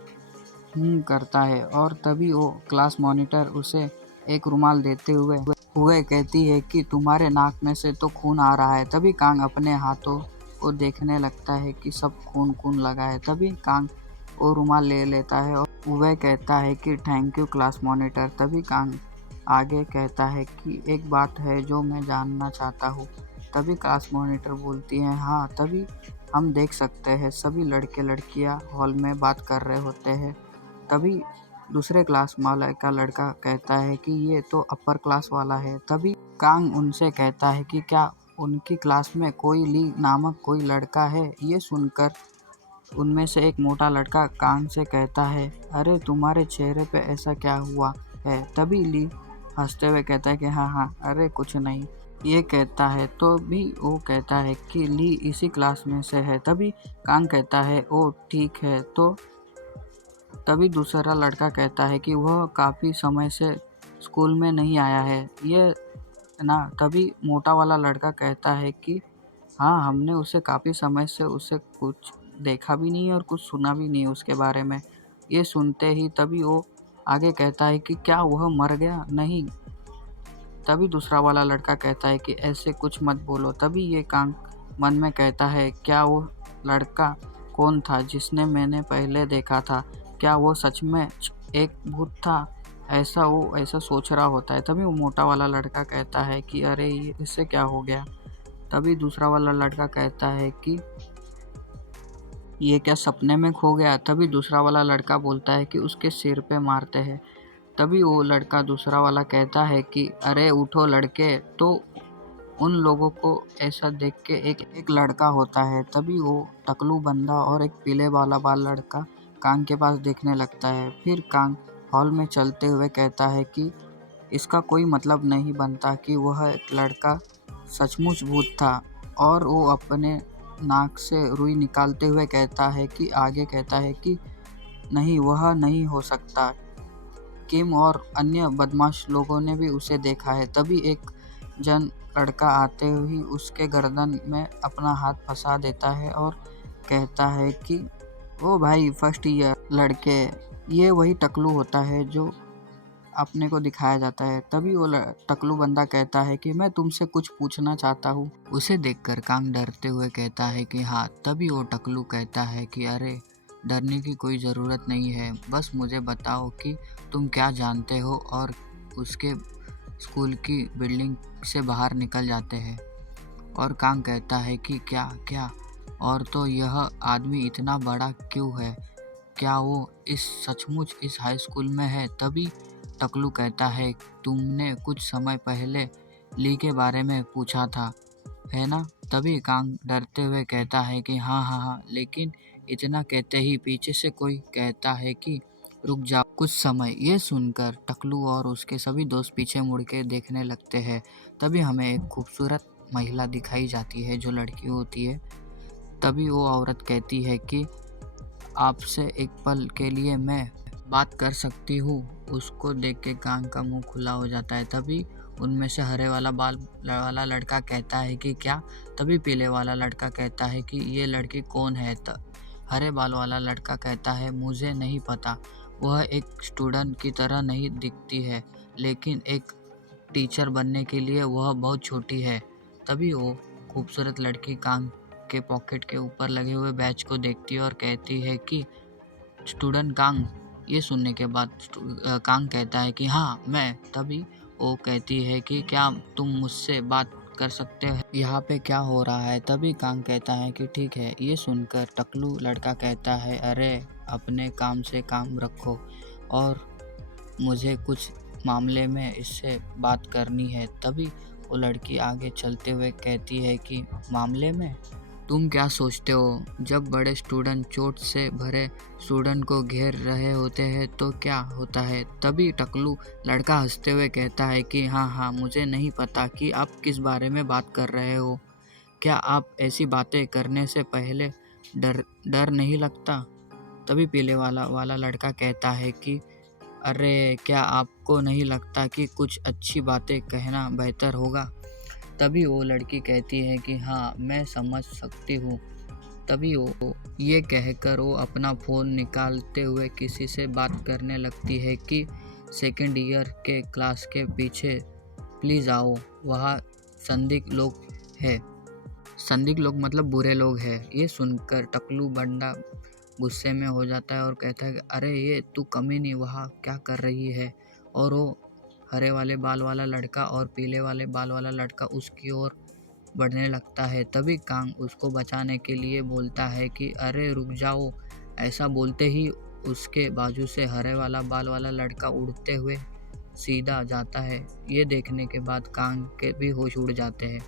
करता है और तभी वो क्लास मॉनिटर उसे एक रुमाल देते हुए कहती है कि तुम्हारे नाक में से तो खून आ रहा है। तभी कांग अपने हाथों को देखने लगता है कि सब खून लगा है। तभी कांग वो रुमाल ले लेता है और वह कहता है कि थैंक यू क्लास मॉनिटर। तभी कांग आगे कहता है कि एक बात है जो मैं जानना चाहता हूँ। तभी क्लास मॉनिटर बोलती है हाँ। तभी हम देख सकते हैं सभी लड़के लड़कियाँ हॉल में बात कर रहे होते हैं। तभी दूसरे क्लास वाले का लड़का कहता है कि ये तो अपर क्लास वाला है। तभी कांग उनसे कहता है कि क्या उनकी क्लास में कोई ली नामक कोई लड़का है? ये सुनकर उनमें से एक मोटा लड़का कांग से कहता है, अरे तुम्हारे चेहरे पे ऐसा क्या हुआ है? तभी ली हंसते हुए कहता है कि हाँ, अरे कुछ नहीं। ये कहता है तो भी वो कहता है कि ली इसी क्लास में से है। तभी कांग कहता है ओ ठीक है। तो तभी दूसरा लड़का कहता है कि वह काफ़ी समय से स्कूल में नहीं आया है, ये ना। तभी मोटा वाला लड़का कहता है कि हाँ, हमने उसे काफ़ी समय से उसे कुछ देखा भी नहीं और कुछ सुना भी नहीं उसके बारे में। ये सुनते ही तभी वो आगे कहता है कि क्या वह मर गया? नहीं। तभी दूसरा वाला लड़का कहता है कि ऐसे कुछ मत बोलो। तभी ये कांग मन में कहता है क्या वो लड़का कौन था जिसने मैंने पहले देखा था? क्या वो सच में एक भूत था? ऐसा वो ऐसा सोच रहा होता है। तभी वो मोटा वाला लड़का कहता है कि अरे ये इससे क्या हो गया? तभी दूसरा वाला लड़का कहता है कि ये क्या सपने में खो गया? तभी दूसरा वाला लड़का बोलता है कि उसके सिर पे मारते हैं। तभी वो लड़का दूसरा वाला कहता है कि अरे उठो लड़के। तो उन लोगों को ऐसा देख के एक लड़का होता है। तभी वो टकलू बंदा और एक पीले वाला बाल लड़का कांग के पास देखने लगता है। फिर कांग हॉल में चलते हुए कहता है कि इसका कोई मतलब नहीं बनता कि वह एक लड़का सचमुच भूत था। और वो अपने नाक से रुई निकालते हुए कहता है कि आगे कहता है कि नहीं, वह नहीं हो सकता। किम और अन्य बदमाश लोगों ने भी उसे देखा है। तभी एक जन लड़का आते ही उसके गर्दन में अपना हाथ फंसा देता है और कहता है कि ओ भाई फर्स्ट ईयर लड़के, ये वही टकलू होता है जो अपने को दिखाया जाता है। तभी वो टकलू बंदा कहता है कि मैं तुमसे कुछ पूछना चाहता हूँ। उसे देखकर कांग डरते हुए कहता है कि हाँ। तभी वो टकलू कहता है कि अरे डरने की कोई ज़रूरत नहीं है, बस मुझे बताओ कि तुम क्या जानते हो। और उसके स्कूल की बिल्डिंग से बाहर निकल जाते हैं। और कांग कहता है कि क्या क्या? और तो यह आदमी इतना बड़ा क्यों है? क्या वो सचमुच इस हाई स्कूल में है? तभी टकलू कहता है तुमने कुछ समय पहले ली के बारे में पूछा था, है ना? तभी कांग डरते हुए कहता है कि हाँ, लेकिन इतना कहते ही पीछे से कोई कहता है कि रुक जाओ कुछ समय। ये सुनकर टकलू और उसके सभी दोस्त पीछे मुड़ के देखने लगते हैं। तभी हमें एक खूबसूरत महिला दिखाई जाती है जो लड़की होती है। तभी वो औरत कहती है कि आपसे एक पल के लिए मैं बात कर सकती हूँ। उसको देख के कांग का मुंह खुला हो जाता है। तभी उनमें से हरे वाला बाल वाला लड़का कहता है कि क्या? तभी पीले वाला लड़का कहता है कि ये लड़की कौन है? हरे बाल वाला लड़का कहता है मुझे नहीं पता। वह एक स्टूडेंट की तरह नहीं दिखती है, लेकिन एक टीचर बनने के लिए वह बहुत छोटी है। तभी वो खूबसूरत लड़की कांग के पॉकेट के ऊपर लगे हुए बैच को देखती है और कहती है कि स्टूडेंट कांग। ये सुनने के बाद कांग कहता है कि हाँ मैं। तभी वो कहती है कि क्या तुम मुझसे बात कर सकते हो? यहाँ पे क्या हो रहा है? तभी कांग कहता है कि ठीक है। ये सुनकर टकलू लड़का कहता है अरे अपने काम से काम रखो और मुझे कुछ मामले में इससे बात करनी है। तभी वो लड़की आगे चलते हुए कहती है कि मामले में? तुम क्या सोचते हो? जब बड़े स्टूडेंट चोट से भरे स्टूडेंट को घेर रहे होते हैं तो क्या होता है? तभी टकलू लड़का हंसते हुए कहता है कि हाँ मुझे नहीं पता कि आप किस बारे में बात कर रहे हो। क्या आप ऐसी बातें करने से पहले डर डर नहीं लगता? तभी पीले वाला लड़का कहता है कि अरे क्या आपको नहीं लगता कि कुछ अच्छी बातें कहना बेहतर होगा? तभी वो लड़की कहती है कि हाँ मैं समझ सकती हूँ। तभी वो ये कहकर वो अपना फ़ोन निकालते हुए किसी से बात करने लगती है कि सेकंड ईयर के क्लास के पीछे प्लीज़ आओ, वहाँ संदिग्ध लोग हैं। संदिग्ध लोग मतलब बुरे लोग हैं। ये सुनकर टकलू बंडा गुस्से में हो जाता है और कहता है कि अरे ये तू कमीनी वहाँ क्या कर रही है? और वो हरे वाले बाल वाला लड़का और पीले वाले बाल वाला लड़का उसकी ओर बढ़ने लगता है। तभी कांग उसको बचाने के लिए बोलता है कि अरे रुक जाओ। ऐसा बोलते ही उसके बाजू से हरे वाला बाल वाला लड़का उड़ते हुए सीधा जाता है। ये देखने के बाद कांग के भी होश उड़ जाते हैं।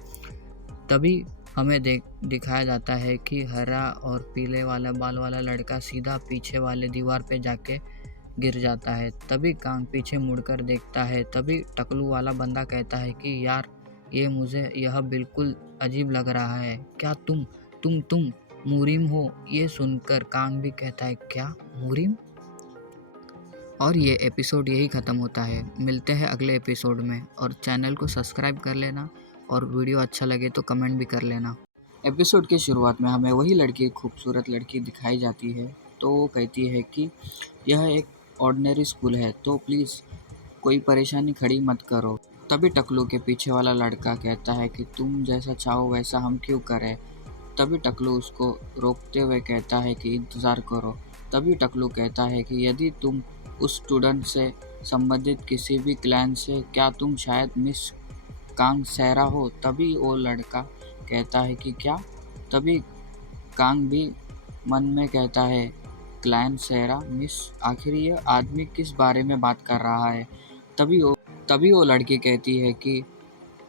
तभी हमें दिखाया जाता है कि हरा और पीले वाला बाल वाला लड़का सीधा पीछे वाले दीवार पे जाके गिर जाता है। तभी कांग पीछे मुड़कर देखता है। तभी टकलू वाला बंदा कहता है कि यार मुझे यह बिल्कुल अजीब लग रहा है। क्या तुम मुरीम हो? ये सुनकर कांग भी कहता है क्या मुरीम? और ये एपिसोड यही ख़त्म होता है। मिलते हैं अगले एपिसोड में और चैनल को सब्सक्राइब कर लेना और वीडियो अच्छा लगे तो कमेंट भी कर लेना। एपिसोड की शुरुआत में हमें वही लड़की, खूबसूरत लड़की दिखाई जाती है। तो वो कहती है कि यह एक ऑर्डिनरी स्कूल है तो प्लीज़ कोई परेशानी खड़ी मत करो। तभी टकलू के पीछे वाला लड़का कहता है कि तुम जैसा चाहो वैसा हम क्यों करें? तभी टकलू उसको रोकते हुए कहता है कि इंतज़ार करो। तभी टकलू कहता है कि यदि तुम उस स्टूडेंट से संबंधित किसी भी क्लैन से, क्या तुम शायद मिस कांग सेरा हो? तभी वो लड़का कहता है कि क्या? तभी कांग भी मन में कहता है क्लैन सेरा मिस, आखिर ये आदमी किस बारे में बात कर रहा है? तभी वो लड़की कहती है कि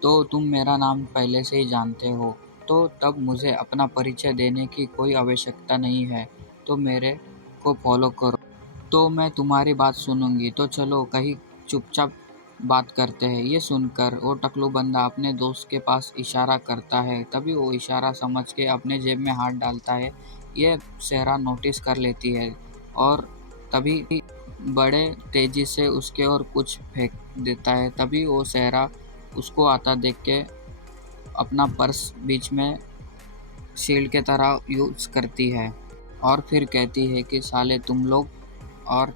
तो तुम मेरा नाम पहले से ही जानते हो, तो तब मुझे अपना परिचय देने की कोई आवश्यकता नहीं है। तो मेरे को फॉलो करो तो मैं तुम्हारी बात सुनूंगी। तो चलो कहीं चुपचाप बात करते हैं। ये सुनकर वो टकलू बंदा अपने दोस्त के पास इशारा करता है। तभी वो इशारा समझ के अपने जेब में हाथ डालता है। ये सेहरा नोटिस कर लेती है और तभी बड़े तेजी से उसके ओर कुछ फेंक देता है। तभी वो सेहरा उसको आता देख के अपना पर्स बीच में शील्ड के तरह यूज़ करती है और फिर कहती है कि साले तुम लोग। और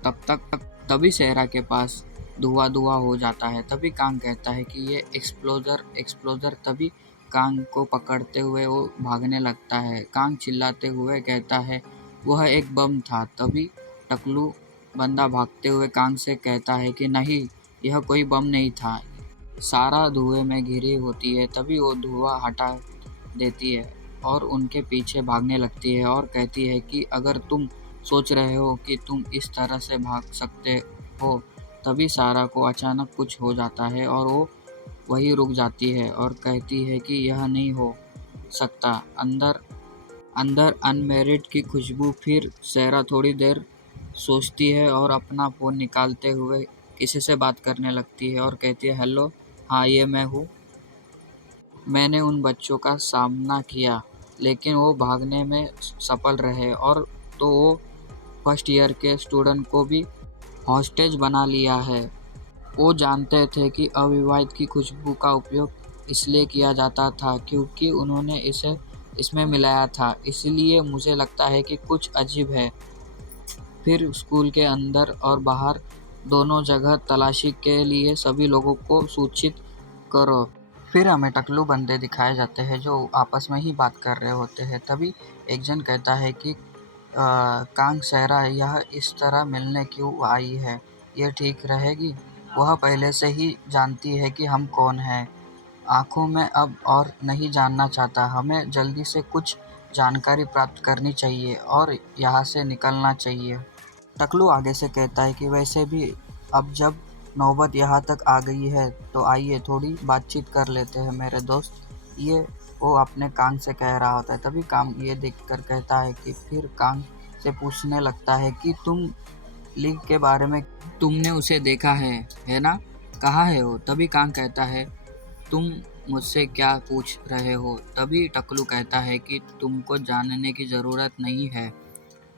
तभी सेहरा के पास धुआं हो जाता है। तभी कांग कहता है कि ये एक्सप्लोजर। तभी कांग को पकड़ते हुए वो भागने लगता है। कांग चिल्लाते हुए कहता है वह एक बम था। तभी टकलू बंदा भागते हुए कांग से कहता है कि नहीं, यह कोई बम नहीं था। सारा धुएं में घिरी होती है। तभी वो धुआं हटा देती है और उनके पीछे भागने लगती है और कहती है कि अगर तुम सोच रहे हो कि तुम इस तरह से भाग सकते हो। तभी सारा को अचानक कुछ हो जाता है और वो वहीं रुक जाती है और कहती है कि यह नहीं हो सकता। अंदर अंदर अनमेरिड की खुशबू। फिर सेहरा थोड़ी देर सोचती है और अपना फ़ोन निकालते हुए किसी से बात करने लगती है और कहती है हेलो, हाँ ये मैं हूँ। मैंने उन बच्चों का सामना किया लेकिन वो भागने में सफल रहे और तो वो फर्स्ट ईयर के स्टूडेंट को भी हॉस्टेज बना लिया है। वो जानते थे कि अविवाहित की खुशबू का उपयोग इसलिए किया जाता था क्योंकि उन्होंने इसे इसमें मिलाया था। इसलिए मुझे लगता है कि कुछ अजीब है। फिर स्कूल के अंदर और बाहर दोनों जगह तलाशी के लिए सभी लोगों को सूचित करो। फिर हमें टकलू बंदे दिखाए जाते हैं जो आपस में ही बात कर रहे होते हैं। तभी एक जन कहता है कि कांग सहरा यह इस तरह मिलने क्यों आई है? ये ठीक रहेगी? वह पहले से ही जानती है कि हम कौन हैं। आँखों में अब और नहीं जानना चाहता। हमें जल्दी से कुछ जानकारी प्राप्त करनी चाहिए और यहाँ से निकलना चाहिए। टकलू आगे से कहता है कि वैसे भी अब जब नौबत यहाँ तक आ गई है तो आइए थोड़ी बातचीत कर लेते हैं मेरे दोस्त। ये वो अपने कांग से कह रहा होता है। तभी कांग ये देखकर कहता है कि फिर कांग से पूछने लगता है कि तुम ली के बारे में तुमने उसे देखा है ना? कहाँ है वो? तभी कांग कहता है तुम मुझसे क्या पूछ रहे हो? तभी टकलू कहता है कि तुमको जानने की ज़रूरत नहीं है।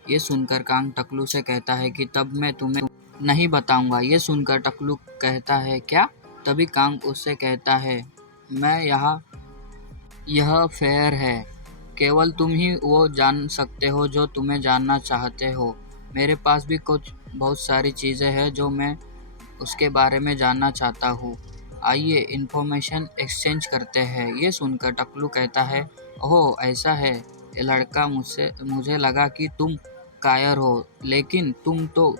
ये सुनकर कांग टकलू से कहता है कि तब मैं तुम्हें नहीं बताऊंगा। ये सुनकर टकलू कहता है क्या? तभी कांग उससे कहता है मैं यह फेयर है। केवल तुम ही वो जान सकते हो जो तुम्हें जानना चाहते हो। मेरे पास भी कुछ बहुत सारी चीज़ें हैं जो मैं उसके बारे में जानना चाहता हूँ। आइए इन्फॉर्मेशन एक्सचेंज करते हैं। ये सुनकर टकलू कहता है ओह ऐसा है। ये लड़का मुझे लगा कि तुम कायर हो, लेकिन तुम तो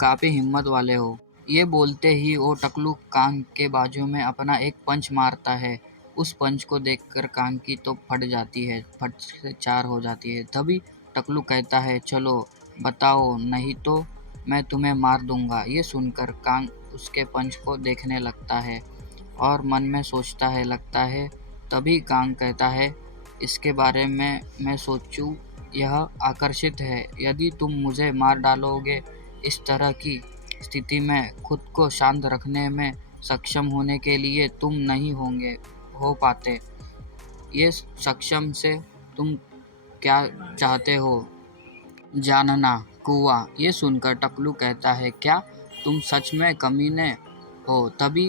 काफ़ी हिम्मत वाले हो। ये बोलते ही वो टकलू कांग के बाजू में अपना एक पंच मारता है। उस पंच को देखकर कांग की तो फट जाती है, फट से चार हो जाती है। तभी टकलू कहता है चलो बताओ नहीं तो मैं तुम्हें मार दूंगा। ये सुनकर कांग उसके पंच को देखने लगता है और मन में सोचता है लगता है। तभी कांग कहता है इसके बारे में मैं सोचूं, यह आकर्षित है। यदि तुम मुझे मार डालोगे इस तरह की स्थिति में खुद को शांत रखने में सक्षम होने के लिए तुम नहीं हो पाते। ये सक्षम से तुम क्या चाहते हो जानना? कुआं। ये सुनकर टकलू कहता है क्या तुम सच में कमीने हो? तभी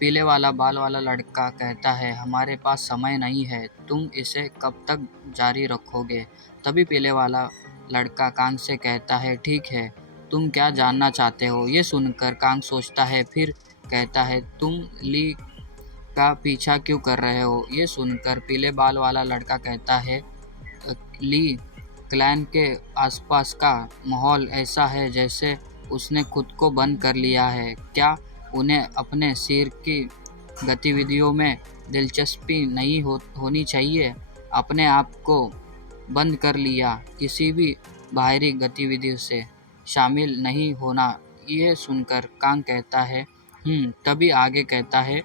पीले वाला बाल वाला लड़का कहता है हमारे पास समय नहीं है, तुम इसे कब तक जारी रखोगे? तभी पीले वाला लड़का कांग से कहता है ठीक है, तुम क्या जानना चाहते हो? ये सुनकर कांग सोचता है, फिर कहता है तुम ली का पीछा क्यों कर रहे हो? ये सुनकर पीले बाल वाला लड़का कहता है ली क्लैन के आसपास का माहौल ऐसा है जैसे उसने खुद को बंद कर लिया है। क्या उन्हें अपने सिर की गतिविधियों में दिलचस्पी नहीं होनी चाहिए? अपने आप को बंद कर लिया, किसी भी बाहरी गतिविधि से शामिल नहीं होना। ये सुनकर कांग कहता है तभी आगे कहता है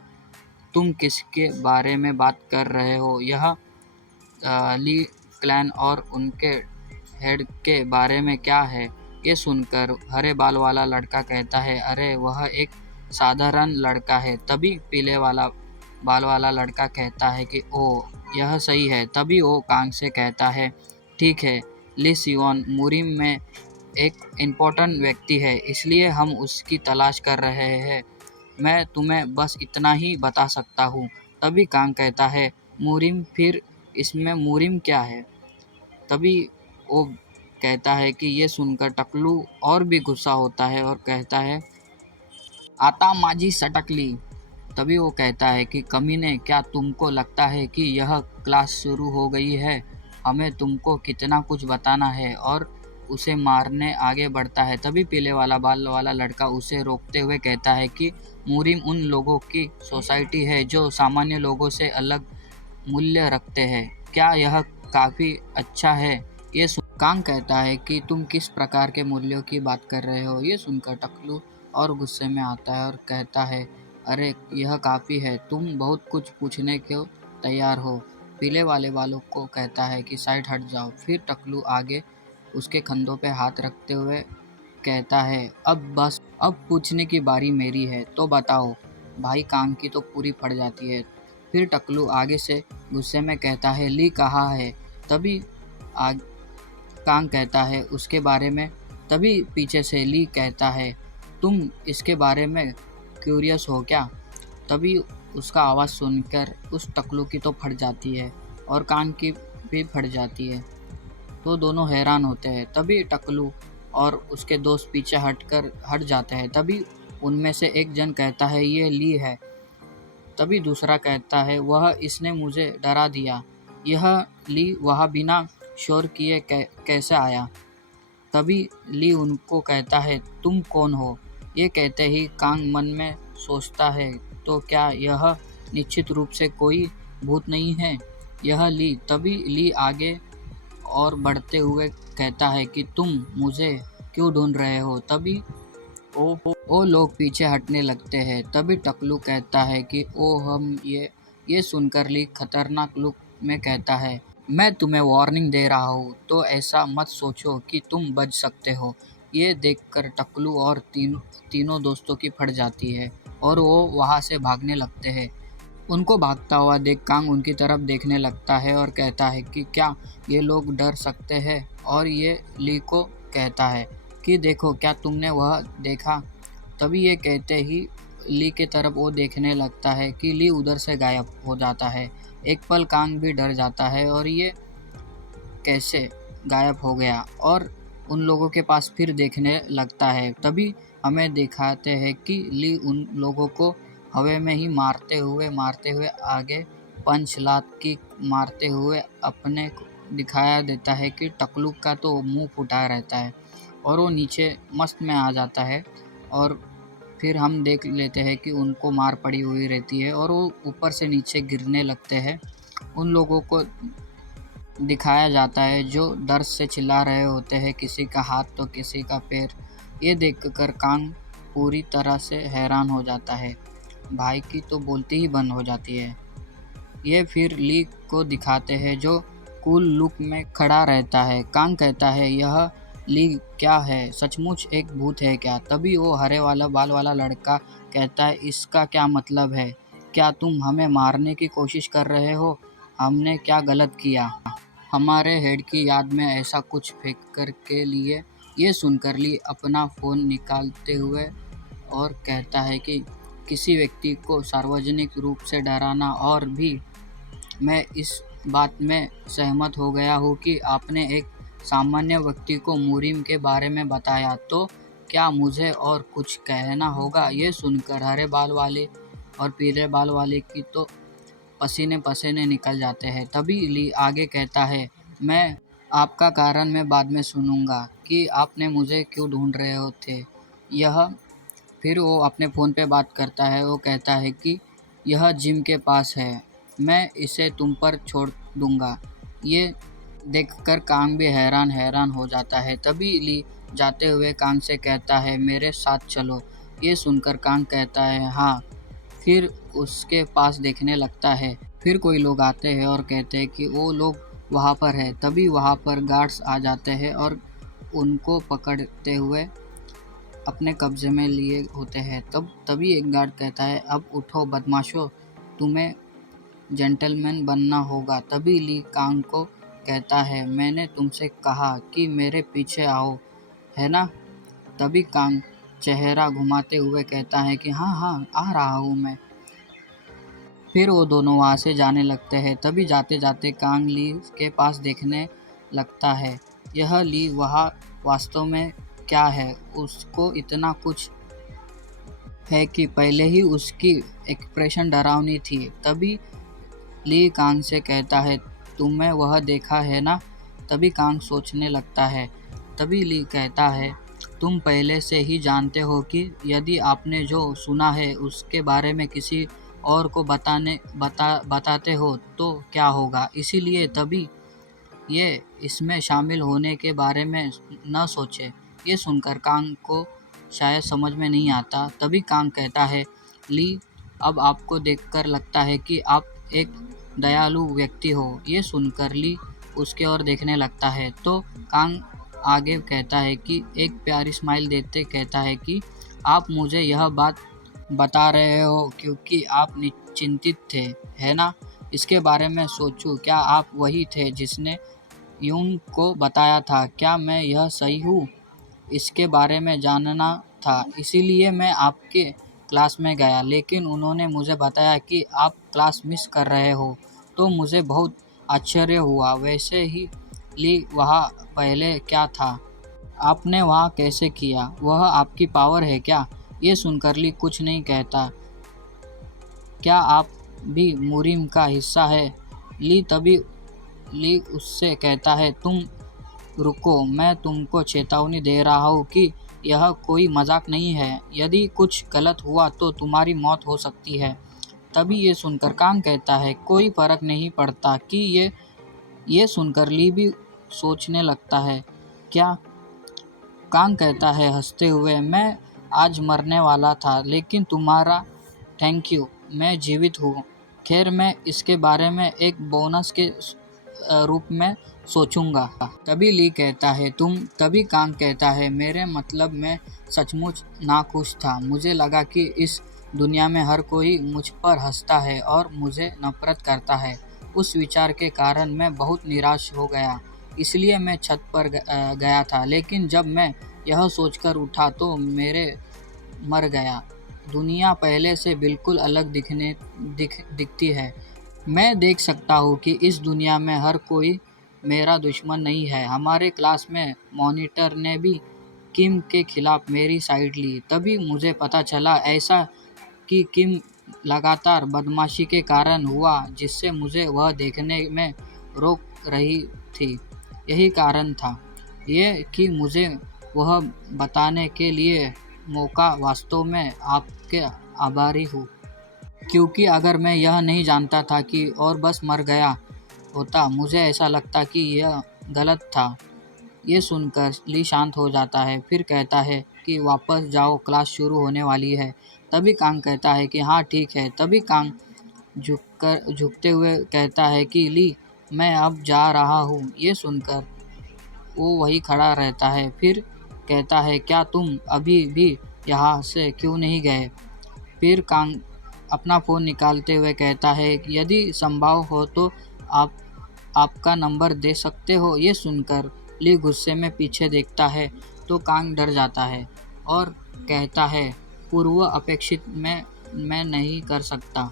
तुम किसके बारे में बात कर रहे हो? यह ली क्लैन और उनके हेड के बारे में क्या है? ये सुनकर हरे बाल वाला लड़का कहता है अरे वह एक साधारण लड़का है। तभी पीले वाला बाल वाला लड़का कहता है कि ओह यह सही है। तभी वो कांग से कहता है ठीक है, ली सियोन मुरिम में एक इम्पोर्टेंट व्यक्ति है, इसलिए हम उसकी तलाश कर रहे हैं। मैं तुम्हें बस इतना ही बता सकता हूँ। तभी कांग कहता है मुरिम? फिर इसमें मुरिम क्या है? तभी वो कहता है कि ये सुनकर टकलू और भी गुस्सा होता है और कहता है आता माझी सटकली। तभी वो कहता है कि कमीने, क्या तुमको लगता है कि यह क्लास शुरू हो गई है? हमें तुमको कितना कुछ बताना है। और उसे मारने आगे बढ़ता है। तभी पीले वाला बाल वाला लड़का उसे रोकते हुए कहता है कि मुरिम उन लोगों की सोसाइटी है जो सामान्य लोगों से अलग मूल्य रखते हैं। क्या यह काफ़ी अच्छा है? ये कांग कहता है कि तुम किस प्रकार के मूल्यों की बात कर रहे हो? ये सुनकर टकलू और गुस्से में आता है और कहता है अरे यह काफ़ी है, तुम बहुत कुछ पूछने को तैयार हो। पीले वाले बालों को कहता है कि साइड हट जाओ। फिर टकलू आगे उसके कंधों पे हाथ रखते हुए कहता है अब पूछने की बारी मेरी है, तो बताओ। भाई कांग की तो पूरी फट जाती है। फिर टकलू आगे से गुस्से में कहता है ली कहाँ है? तभी कांग कहता है उसके बारे में तभी पीछे से ली कहता है, तुम इसके बारे में क्यूरियस हो क्या? तभी उसका आवाज़ सुनकर उस टकलू की तो फट जाती है और कान की भी फट जाती है। तो दोनों हैरान होते हैं। तभी टकलू और उसके दोस्त पीछे हट जाते हैं। तभी उनमें से एक जन कहता है, ये ली है। तभी दूसरा कहता है, वह इसने मुझे डरा दिया। यह ली वहाँ बिना शोर किए कैसे आया? तभी ली उनको कहता है, तुम कौन हो? ये कहते ही कांग मन में सोचता है, तो क्या यह निश्चित रूप से कोई भूत नहीं है? यह ली। तभी ली आगे और बढ़ते हुए कहता है कि तुम मुझे क्यों ढूंढ रहे हो? तभी वो लोग पीछे हटने लगते हैं। तभी टकलू कहता है कि ओ हम ये सुनकर ली खतरनाक लुक में कहता है, मैं तुम्हें वार्निंग दे रहा हूँ, तो ऐसा मत सोचो कि तुम बच सकते हो। ये देखकर टकलू और तीनों दोस्तों की फट जाती है और वो वहाँ से भागने लगते हैं। उनको भागता हुआ देख कांग उनकी तरफ देखने लगता है और कहता है कि क्या ये लोग डर सकते हैं? और ये ली को कहता है कि देखो, क्या तुमने वह देखा? तभी ये कहते ही ली की तरफ वो देखने लगता है कि ली उधर से गायब हो जाता है। एक पल कांग भी डर जाता है और ये कैसे गायब हो गया, और उन लोगों के पास फिर देखने लगता है। तभी हमें दिखाते हैं कि ली उन लोगों को हवा में ही मारते हुए आगे पंच लात की मारते हुए अपने को दिखाया देता है कि टकलू का तो मुंह फुटा रहता है और वो नीचे मस्त में आ जाता है। और फिर हम देख लेते हैं कि उनको मार पड़ी हुई रहती है और वो ऊपर से नीचे गिरने लगते हैं। उन लोगों को दिखाया जाता है जो दर्द से चिल्ला रहे होते हैं, किसी का हाथ तो किसी का पैर। ये देखकर कांग पूरी तरह से हैरान हो जाता है। भाई की तो बोलती ही बंद हो जाती है। ये फिर ली को दिखाते हैं जो कूल लुक में खड़ा रहता है। कांग कहता है, यह ली क्या है? सचमुच एक भूत है क्या? तभी वो हरे वाला बाल वाला लड़का कहता है, इसका क्या मतलब है? क्या तुम हमें मारने की कोशिश कर रहे हो? हमने क्या गलत किया? हमारे हेड की याद में ऐसा कुछ फेंक के लिए? ये सुनकर ली अपना फ़ोन निकालते हुए और कहता है कि किसी व्यक्ति को सार्वजनिक रूप से डराना, और भी मैं इस बात में सहमत हो गया हूँ कि आपने एक सामान्य व्यक्ति को मुरीम के बारे में बताया, तो क्या मुझे और कुछ कहना होगा? ये सुनकर हरे बाल वाले और पीले बाल वाले की तो पसीने पसीने निकल जाते हैं। तभी ली आगे कहता है, मैं आपका कारण मैं बाद में सुनूंगा कि आपने मुझे क्यों ढूंढ रहे हो थे। यह फिर वो अपने फ़ोन पे बात करता है। वो कहता है कि यह जिम के पास है, मैं इसे तुम पर छोड़ दूंगा। ये देखकर कांग भी हैरान हो जाता है। तभी ली जाते हुए कांग से कहता है, मेरे साथ चलो। ये सुनकर कांग कहता है, हाँ। फिर उसके पास देखने लगता है। फिर कोई लोग आते हैं और कहते हैं कि वो लोग वहाँ पर है। तभी वहाँ पर गार्ड्स आ जाते हैं और उनको पकड़ते हुए अपने कब्जे में लिए होते हैं। तभी एक गार्ड कहता है, अब उठो बदमाशों, तुम्हें जेंटलमैन बनना होगा। तभी ली कांग को कहता है, मैंने तुमसे कहा कि मेरे पीछे आओ, है ना? तभी कांग चेहरा घुमाते हुए कहता है कि हाँ हाँ, आ रहा हूँ मैं। फिर वो दोनों वहाँ से जाने लगते हैं। तभी जाते जाते कांग ली के पास देखने लगता है। यह ली वहाँ वास्तव में क्या है? उसको इतना कुछ है कि पहले ही उसकी एक्सप्रेशन डरावनी थी। तभी ली कांग से कहता है, तुमने वह देखा है ना? तभी कांग सोचने लगता है। तभी ली कहता है, तुम पहले से ही जानते हो कि यदि आपने जो सुना है उसके बारे में किसी और को बताते हो तो क्या होगा। इसीलिए तभी ये इसमें शामिल होने के बारे में न सोचे। ये सुनकर कांग को शायद समझ में नहीं आता। तभी कांग कहता है, ली अब आपको देखकर लगता है कि आप एक दयालु व्यक्ति हो। ये सुनकर ली उसके ओर देखने लगता है तो कांग आगे कहता है कि एक प्यारी स्माइल देते कहता है कि आप मुझे यह बात बता रहे हो क्योंकि आप चिंतित थे, है ना? इसके बारे में सोचूं, क्या आप वही थे जिसने यूंग को बताया था? क्या मैं यह सही हूँ? इसके बारे में जानना था, इसीलिए मैं आपके क्लास में गया, लेकिन उन्होंने मुझे बताया कि आप क्लास मिस कर रहे हो, तो मुझे बहुत आश्चर्य हुआ। वैसे ही ली, वहाँ पहले क्या था? आपने वहाँ कैसे किया? वह आपकी पावर है क्या? ये सुनकर ली कुछ नहीं कहता। क्या आप भी मुरीम का हिस्सा है? ली उससे कहता है, तुम रुको, मैं तुमको चेतावनी दे रहा हूँ कि यह कोई मजाक नहीं है। यदि कुछ गलत हुआ तो तुम्हारी मौत हो सकती है। तभी ये सुनकर कांग कहता है, कोई फर्क नहीं पड़ता कि ये सुनकर ली भी सोचने लगता है, क्या? कांग कहता है हंसते हुए, मैं आज मरने वाला था, लेकिन तुम्हारा थैंक यू, मैं जीवित हूँ। खैर, मैं इसके बारे में एक बोनस के रूप में सोचूंगा। तभी ली कहता है, तभी कांग कहता है, मेरे मतलब मैं सचमुच नाखुश था। मुझे लगा कि इस दुनिया में हर कोई मुझ पर हंसता है और मुझे नफरत करता है। उस विचार के कारण मैं बहुत निराश हो गया, इसलिए मैं छत पर गया था, लेकिन जब मैं यह सोचकर उठा तो मेरे मर गया। दुनिया पहले से बिल्कुल अलग दिखती है। मैं देख सकता हूँ कि इस दुनिया में हर कोई मेरा दुश्मन नहीं है। हमारे क्लास में मॉनिटर ने भी किम के खिलाफ मेरी साइड ली। तभी मुझे पता चला ऐसा कि किम लगातार बदमाशी के कारण हुआ, जिससे मुझे वह देखने में रोक रही थी। यही कारण था ये कि मुझे वह बताने के लिए मौका। वास्तव में आपके आभारी हूँ, क्योंकि अगर मैं यह नहीं जानता था कि और बस मर गया होता, मुझे ऐसा लगता कि यह गलत था। ये सुनकर ली शांत हो जाता है, फिर कहता है कि वापस जाओ, क्लास शुरू होने वाली है। तभी कांग कहता है कि हाँ ठीक है। तभी कांग झुकते हुए कहता है कि ली, मैं अब जा रहा हूँ। ये सुनकर वो वहीं खड़ा रहता है, फिर कहता है, क्या तुम अभी भी यहाँ से क्यों नहीं गए? फिर कांग अपना फ़ोन निकालते हुए कहता है, यदि संभव हो तो आप आपका नंबर दे सकते हो। ये सुनकर ली गुस्से में पीछे देखता है तो कांग डर जाता है और कहता है, पूर्व अपेक्षित मैं नहीं कर सकता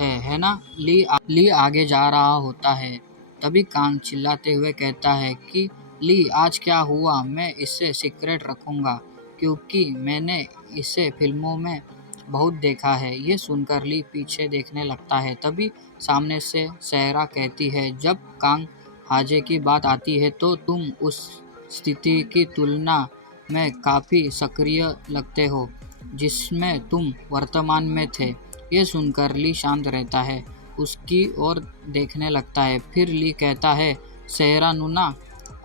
है ना? ली आगे जा रहा होता है। तभी कांग चिल्लाते हुए कहता है कि ली, आज क्या हुआ? मैं इसे सीक्रेट रखूंगा, क्योंकि मैंने इसे फिल्मों में बहुत देखा है। ये सुनकर ली पीछे देखने लगता है। तभी सामने से सहरा कहती है, जब कांग हाजे की बात आती है तो तुम उस स्थिति की तुलना में काफ़ी सक्रिय लगते हो जिसमें तुम वर्तमान में थे। ये सुनकर ली शांत रहता है, उसकी ओर देखने लगता है। फिर ली कहता है, सहरा नूना,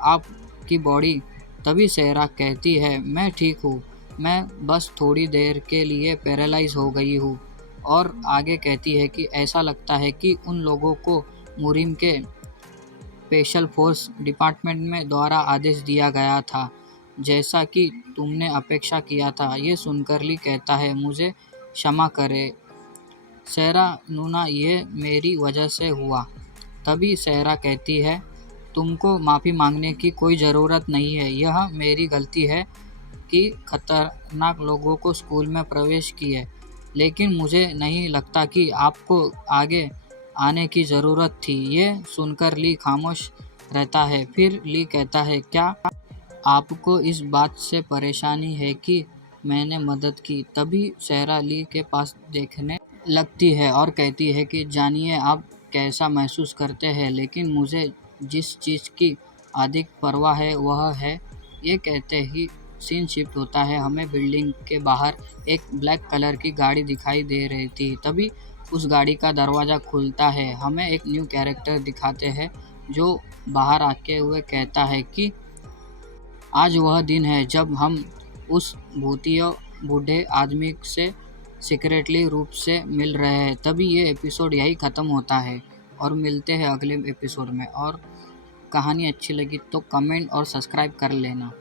आपकी बॉडी? तभी सहरा कहती है, मैं ठीक हूँ, मैं बस थोड़ी देर के लिए पैरालाइज हो गई हूँ। और आगे कहती है कि ऐसा लगता है कि उन लोगों को मुरीम के स्पेशल फोर्स डिपार्टमेंट में द्वारा आदेश दिया गया था, जैसा कि तुमने अपेक्षा किया था। ये सुनकर ली कहता है, मुझे क्षमा करें सहरा नूना, ये मेरी वजह से हुआ। तभी सहरा कहती है, तुमको माफ़ी मांगने की कोई ज़रूरत नहीं है। यह मेरी गलती है कि खतरनाक लोगों को स्कूल में प्रवेश किए, लेकिन मुझे नहीं लगता कि आपको आगे आने की ज़रूरत थी। ये सुनकर ली खामोश रहता है। फिर ली कहता है, क्या आपको इस बात से परेशानी है कि मैंने मदद की? तभी सहरा ली के पास देखने लगती है और कहती है कि जानिए आप कैसा महसूस करते हैं, लेकिन मुझे जिस चीज़ की अधिक परवाह है वह है। ये कहते ही सीन शिफ्ट होता है। हमें बिल्डिंग के बाहर एक ब्लैक कलर की गाड़ी दिखाई दे रही थी। तभी उस गाड़ी का दरवाज़ा खुलता है। हमें एक न्यू कैरेक्टर दिखाते हैं जो बाहर आके हुए कहता है कि आज वह दिन है जब हम उस भूतिया बूढ़े आदमी से सीक्रेटली रूप से मिल रहे हैं। तभी ये एपिसोड यही ख़त्म होता है और मिलते हैं अगले एपिसोड में। और कहानी अच्छी लगी तो कमेंट और सब्सक्राइब कर लेना।